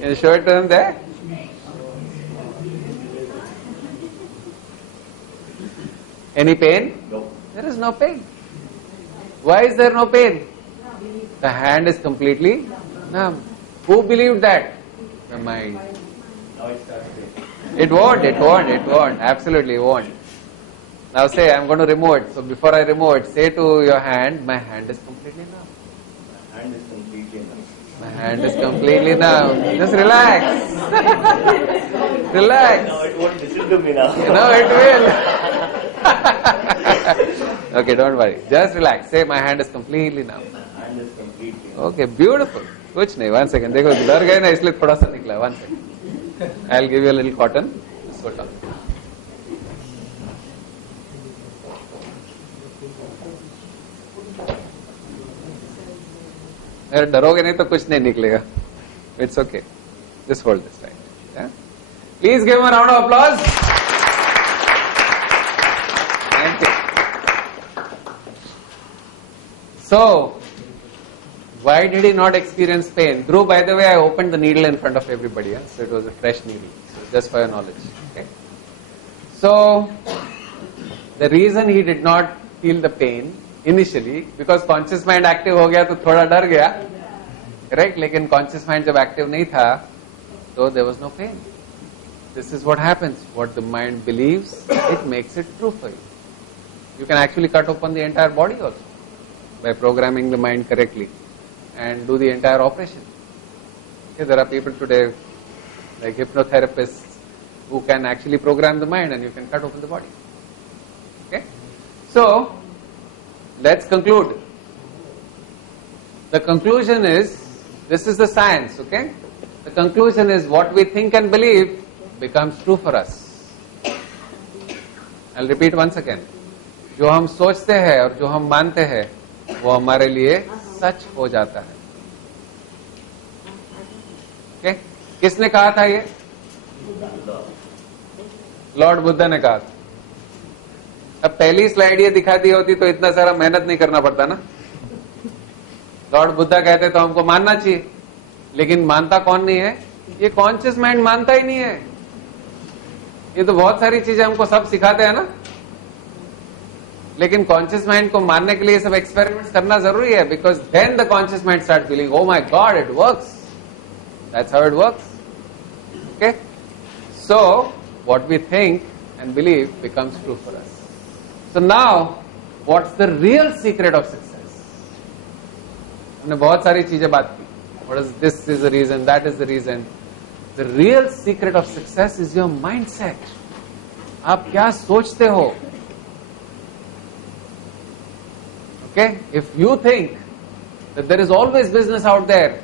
Can you show it to them there? Any pain? No. There is no pain. Why is there no pain? The hand is completely numb. Who believed that? The mind. Now it starts pain. It won't. Absolutely won't. Now say, I'm going to remove it. So before I remove it, say to your hand, my hand is completely numb. My hand is completely numb. My hand is completely numb. Just relax. Relax. Now it won't listen to me now. It will. Okay, don't worry. Just relax. Say, my hand is completely numb. My hand is completely numb. Okay, beautiful. कुछ नहीं, 1 second. देखो डर गए ना इसलिए थोड़ा सा निकला. 1 second. I'll give you a little cotton. Just hold on. अगर डरोगे नहीं तो कुछ नहीं निकलेगा. It's okay. Just hold this right. Yeah? Please give him a round of applause. Thank you. So, why did he not experience pain? Dhruv, by the way, I opened the needle in front of everybody. Yeah? So it was a fresh needle. So just for your knowledge. Okay. So, the reason he did not feel the pain initially, because conscious mind active हो गया तो थोड़ा डर गया, correct? लेकिन conscious mind जब active नहीं था, so there was no pain. This is what happens. What the mind believes, it makes it true for you. You can actually cut open the entire body also by programming the mind correctly and do the entire operation. Okay, there are people today, like hypnotherapists, who can actually program the mind and you can cut open the body. Okay, so let's conclude. The conclusion is, this is the science, okay? The conclusion is what we think and believe becomes true for us. I'll repeat once again. जो हम सोचते हैं और जो हम मानते हैं वो हमारे लिए सच हो जाता है. Okay? किसने कहा था ये? लॉर्ड बुद्धा ने कहा था. अब पहली स्लाइड ये दिखा दी होती तो इतना सारा मेहनत नहीं करना पड़ता ना. लॉर्ड बुद्धा कहते तो हमको मानना चाहिए, लेकिन मानता कौन नहीं है? ये कॉन्शियस माइंड मानता ही नहीं है. ये तो बहुत सारी चीजें हमको सब सिखाते हैं ना, लेकिन कॉन्शियस माइंड को मानने के लिए सब एक्सपेरिमेंट्स करना जरूरी है, because then the conscious mind start feeling, oh my God, it works. That's how it works. Okay, so what we think and believe becomes true for us. So now what's the real secret of success? हमने बहुत सारी चीजें बात की. What is this is the reason, that is the reason. The real secret of success is your mindset. आप क्या सोचते हो? Okay, if you think that there is always business out there,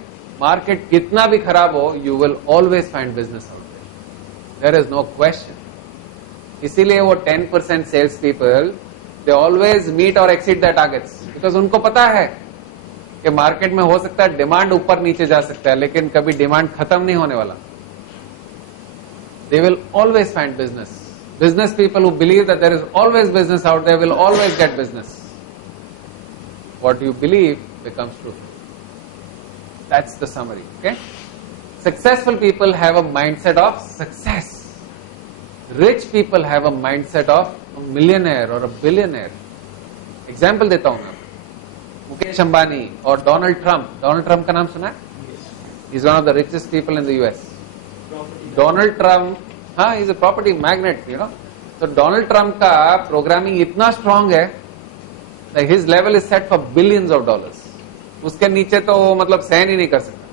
market कितना भी खराब हो, you will always find business out there. There is no question. इसीलिए वो 10% sales people, they always meet or exceed their targets, because उनको पता है कि मार्केट में हो सकता है डिमांड ऊपर नीचे जा सकता है, लेकिन कभी डिमांड खत्म नहीं होने वाला. They will always find business. Business people who believe that there is always business out there will always get business. What you believe becomes true. That's the summary. Okay? Successful people have a mindset of success. Rich people have a mindset of a millionaire or a billionaire. Example देता हूं मैं, मुकेश अंबानी और Donald Trump. Donald Trump का नाम सुना है? He's one of the richest people in the US. Donald Trump, हाँ, he's a property magnate, you know. तो डोनाल्ड ट्रंप का प्रोग्रामिंग इतना स्ट्रांग है that his level is set for billions of dollars. उसके नीचे तो वो मतलब सहन ही नहीं कर सकता.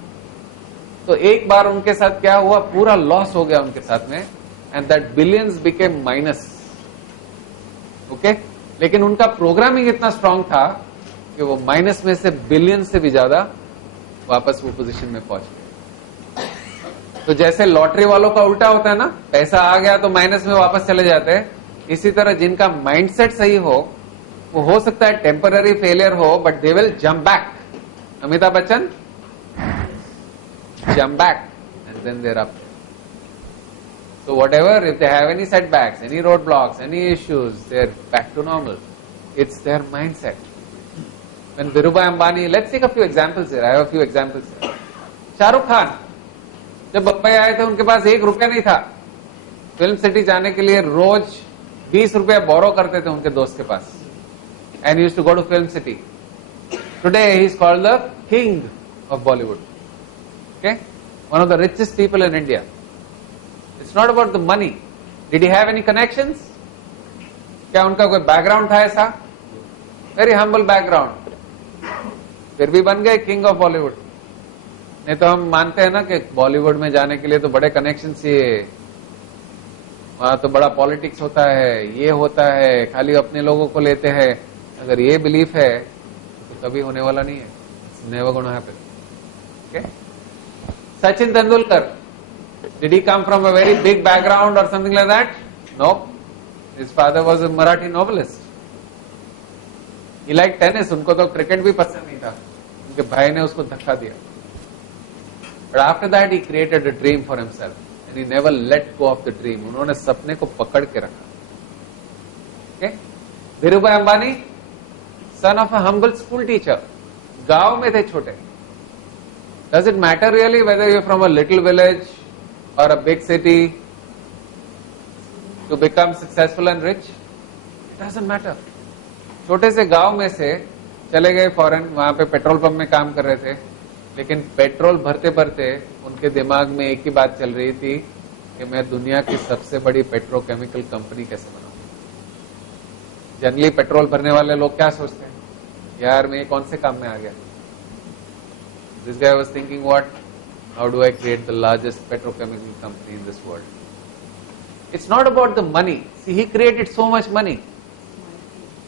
तो एक बार उनके साथ क्या हुआ, पूरा लॉस हो गया उनके साथ में, and that billions became minus. Okay, लेकिन उनका प्रोग्रामिंग इतना स्ट्रांग था कि वो माइनस में से बिलियन से भी ज्यादा वापस वो पोजीशन में पहुंच गए. तो जैसे लॉटरी वालों का उल्टा होता है ना, पैसा आ गया तो माइनस में वापस चले जाते हैं, इसी तरह जिनका माइंडसेट सही वो हो सकता है टेम्पररी फेलियर हो, but they will jump back. Amitabh Bachchan jump back and then they're up there. So whatever, if they have any setbacks, any roadblocks, any issues, they're back to normal. It's their mindset. When Dhirubhai Ambani, let's take a few examples here. I have a few examples here. Shahrukh Khan जब बम्बई आए थे उनके पास ₹1 नहीं था. Film city जाने के लिए रोज ₹20 बोरो करते थे उनके दोस्त के पास. And he used to go to film city. Today he is called the king of Bollywood. Okay? One of the richest people in India. It's not about the money. Did he have any connections? क्या उनका कोई background था ऐसा? Very humble background. फिर भी बन गए king of Bollywood. नहीं तो हम मानते हैं ना कि बॉलीवुड में जाने के लिए तो बड़े कनेक्शन चाहिए, वहां तो बड़ा पॉलिटिक्स होता है, ये होता है, खाली अपने लोगों को लेते हैं. अगर ये बिलीफ है तो कभी होने वाला नहीं है. It's never going to happen. Okay? Sachin Tendulkar, did he come from a very big background or something like that? No. His father was a Marathi novelist. He liked tennis. उनको तो cricket भी पसंद नहीं था, उनके भाई ने उसको धक्का दिया. But after that he created a dream for himself and he never let go of the dream. उन्होंने सपने को पकड़ के रखा. Okay? Dhirubhai Ambani, son of a humble school teacher. गांव में थे छोटे. Does it matter really whether you're from a little village or a big city to become successful and rich? It doesn't matter. छोटे से गांव में से चले गए फॉरेन, वहां पे पेट्रोल पंप में काम कर रहे थे, लेकिन पेट्रोल भरते भरते उनके दिमाग में एक ही बात चल रही थी कि मैं दुनिया की सबसे बड़ी पेट्रोकेमिकल कंपनी कैसे बनाऊं. जनरली पेट्रोल भरने वाले लोग क्या सोचते हैं, यार मैं कौन से काम में आ गया. This guy was thinking, what? How do I create the largest petrochemical company in this world? It's not about the money. See, he created so much money.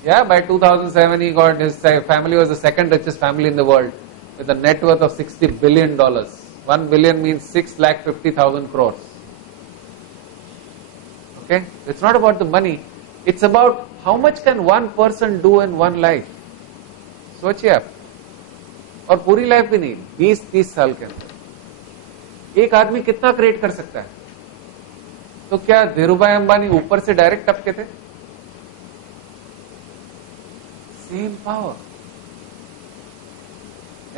Yeah, by 2007 he got, his family was the second richest family in the world with a net worth of $60 billion. 1 billion means 6,50,000 crores. Okay? It's not about the money. It's about how much can one person do in one life. सोचिए आप, और पूरी life भी नहीं, 20-30 साल के अंदर एक आदमी कितना क्रिएट कर सकता है. तो क्या धीरूभाई अंबानी ऊपर से डायरेक्ट टपके थे? Same power,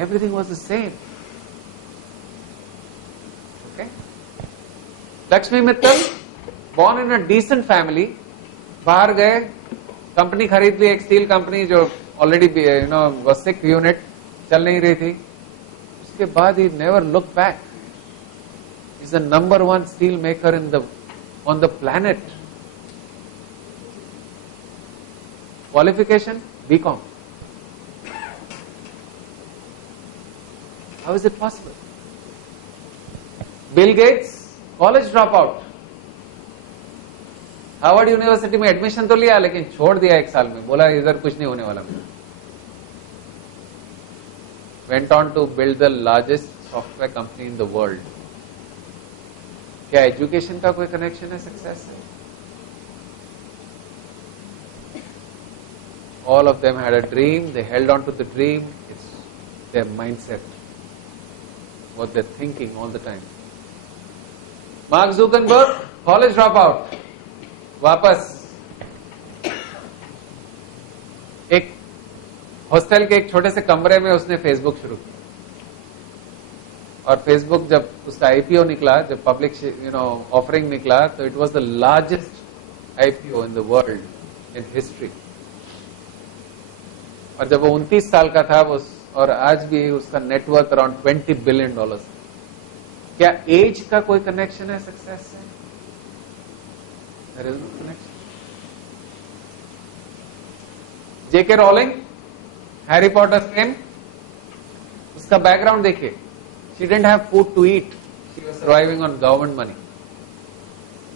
everything was the same. Okay, Lakshmi Mittal, born in a decent family, बाहर गए, कंपनी खरीद ली, एक स्टील कंपनी जो ऑलरेडी was sick unit, चल नहीं रही थी. उसके बाद ही never looked back. He's the number 1 steel maker on the planet. Qualification, BCom. How is it possible? Bill Gates, college dropout. Harvard university में एडमिशन तो लिया, लेकिन छोड़ दिया 1 साल में, बोला इधर कुछ नहीं होने वाला. Went on to build the largest software company in the world. क्या एजुकेशन का कोई कनेक्शन है सक्सेस से? All of them had a dream, they held on to the dream. It's their mindset, what they're thinking all the time. Mark Zuckerberg, college dropout, वापस एक hostel के एक छोटे से कमरे में उसने फेसबुक शुरू किया और फेसबुक जब उसका आईपीओ निकला, जब पब्लिक ऑफरिंग निकला, तो it was the largest IPO in the world in history. और जब वो 29 साल का था वो, और आज भी उसका नेटवर्थ अराउंड $20 बिलियन। क्या एज का कोई कनेक्शन है सक्सेस से? There is no connection. J K Rowling, Harry Potter fame, उसका बैकग्राउंड देखिए। She didn't have food to eat, she was surviving on government money.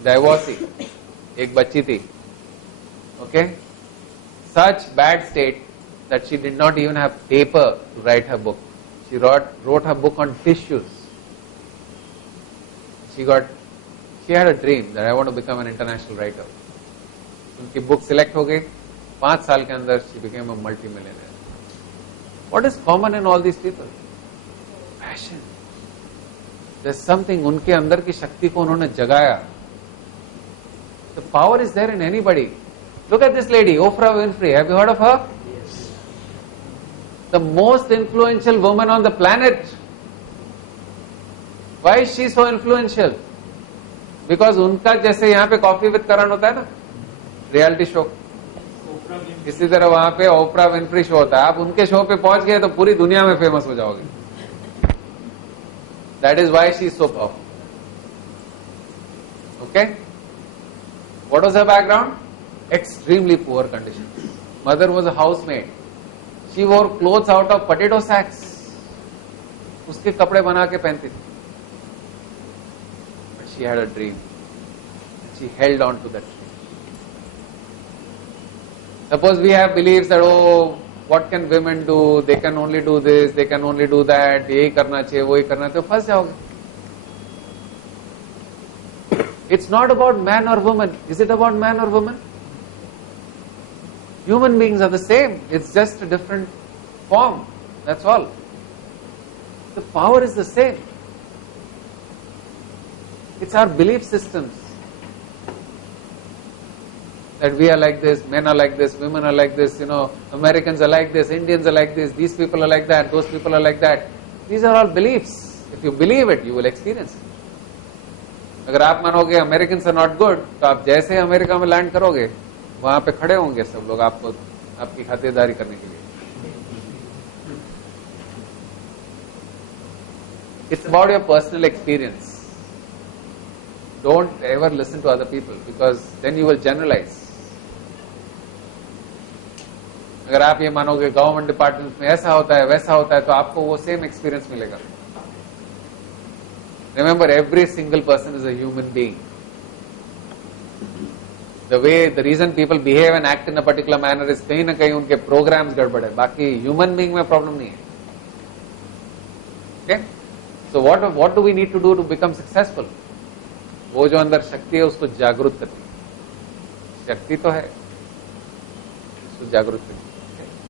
Divorcee, एक बच्ची थी, okay, such bad state that she did not even have paper to write her book. She wrote her book on tissues. She had a dream that I want to become an international writer. उनकी book select हो गई, 5 साल के अंदर she became a multi-millionaire. What is common in all these people? Passion. There's something, उनके अंदर की शक्ति को उन्होंने जगाया. The power is there in anybody. Look at this lady, Oprah Winfrey. Have you heard of her? The most influential woman on the planet. Why is she so influential? Because उनका जैसे यहाँ पे कॉफी विद करण होता है ना, reality show, इसी तरह वहां पे ओपरा विनफ्री शो होता है। आप उनके शो पे पहुंच गए तो पूरी दुनिया में फेमस हो जाओगे। That is why she is so powerful. Okay? What was her background? Extremely poor conditions. Mother was a housemaid. She wore clothes out of potato sacks. उसके कपड़े बना के पहनती थी. But she had a dream. She held on to that dream. Suppose we have beliefs that, oh, what can women do? They can only do this, they can only do that. यही करना चाहिए, वही करना चाहिए, फंस जाओगे. It's not about man or woman. Is it about man or woman? Human beings are the same. It's just a different form. That's all. The power is the same. It's our belief systems. That we are like this, men are like this, women are like this, Americans are like this, Indians are like this, these people are like that, those people are like that. These are all beliefs. If you believe it, you will experience it. अगर आप मानोगे Americans are not good, तो आप जैसे America में land करोगे, वहां पे खड़े होंगे सब लोग आपको, आपकी खातिरदारी करने के लिए. It's about your personal experience. Don't ever listen to other people because then you will generalize. अगर आप ये मानोगे गवर्नमेंट डिपार्टमेंट में ऐसा होता है वैसा होता है तो आपको वो सेम एक्सपीरियंस मिलेगा. Remember, every single person is a human being. The reason people behave and act in a particular manner is कहीं ना कहीं उनके programs गड़बड़ है, बाकी human being में problem नहीं है. Okay? So what do we need to do to become successful? वो जो अंदर शक्ति है उसको जागरूक करनी. शक्ति तो है, उसको जागरूक करनी.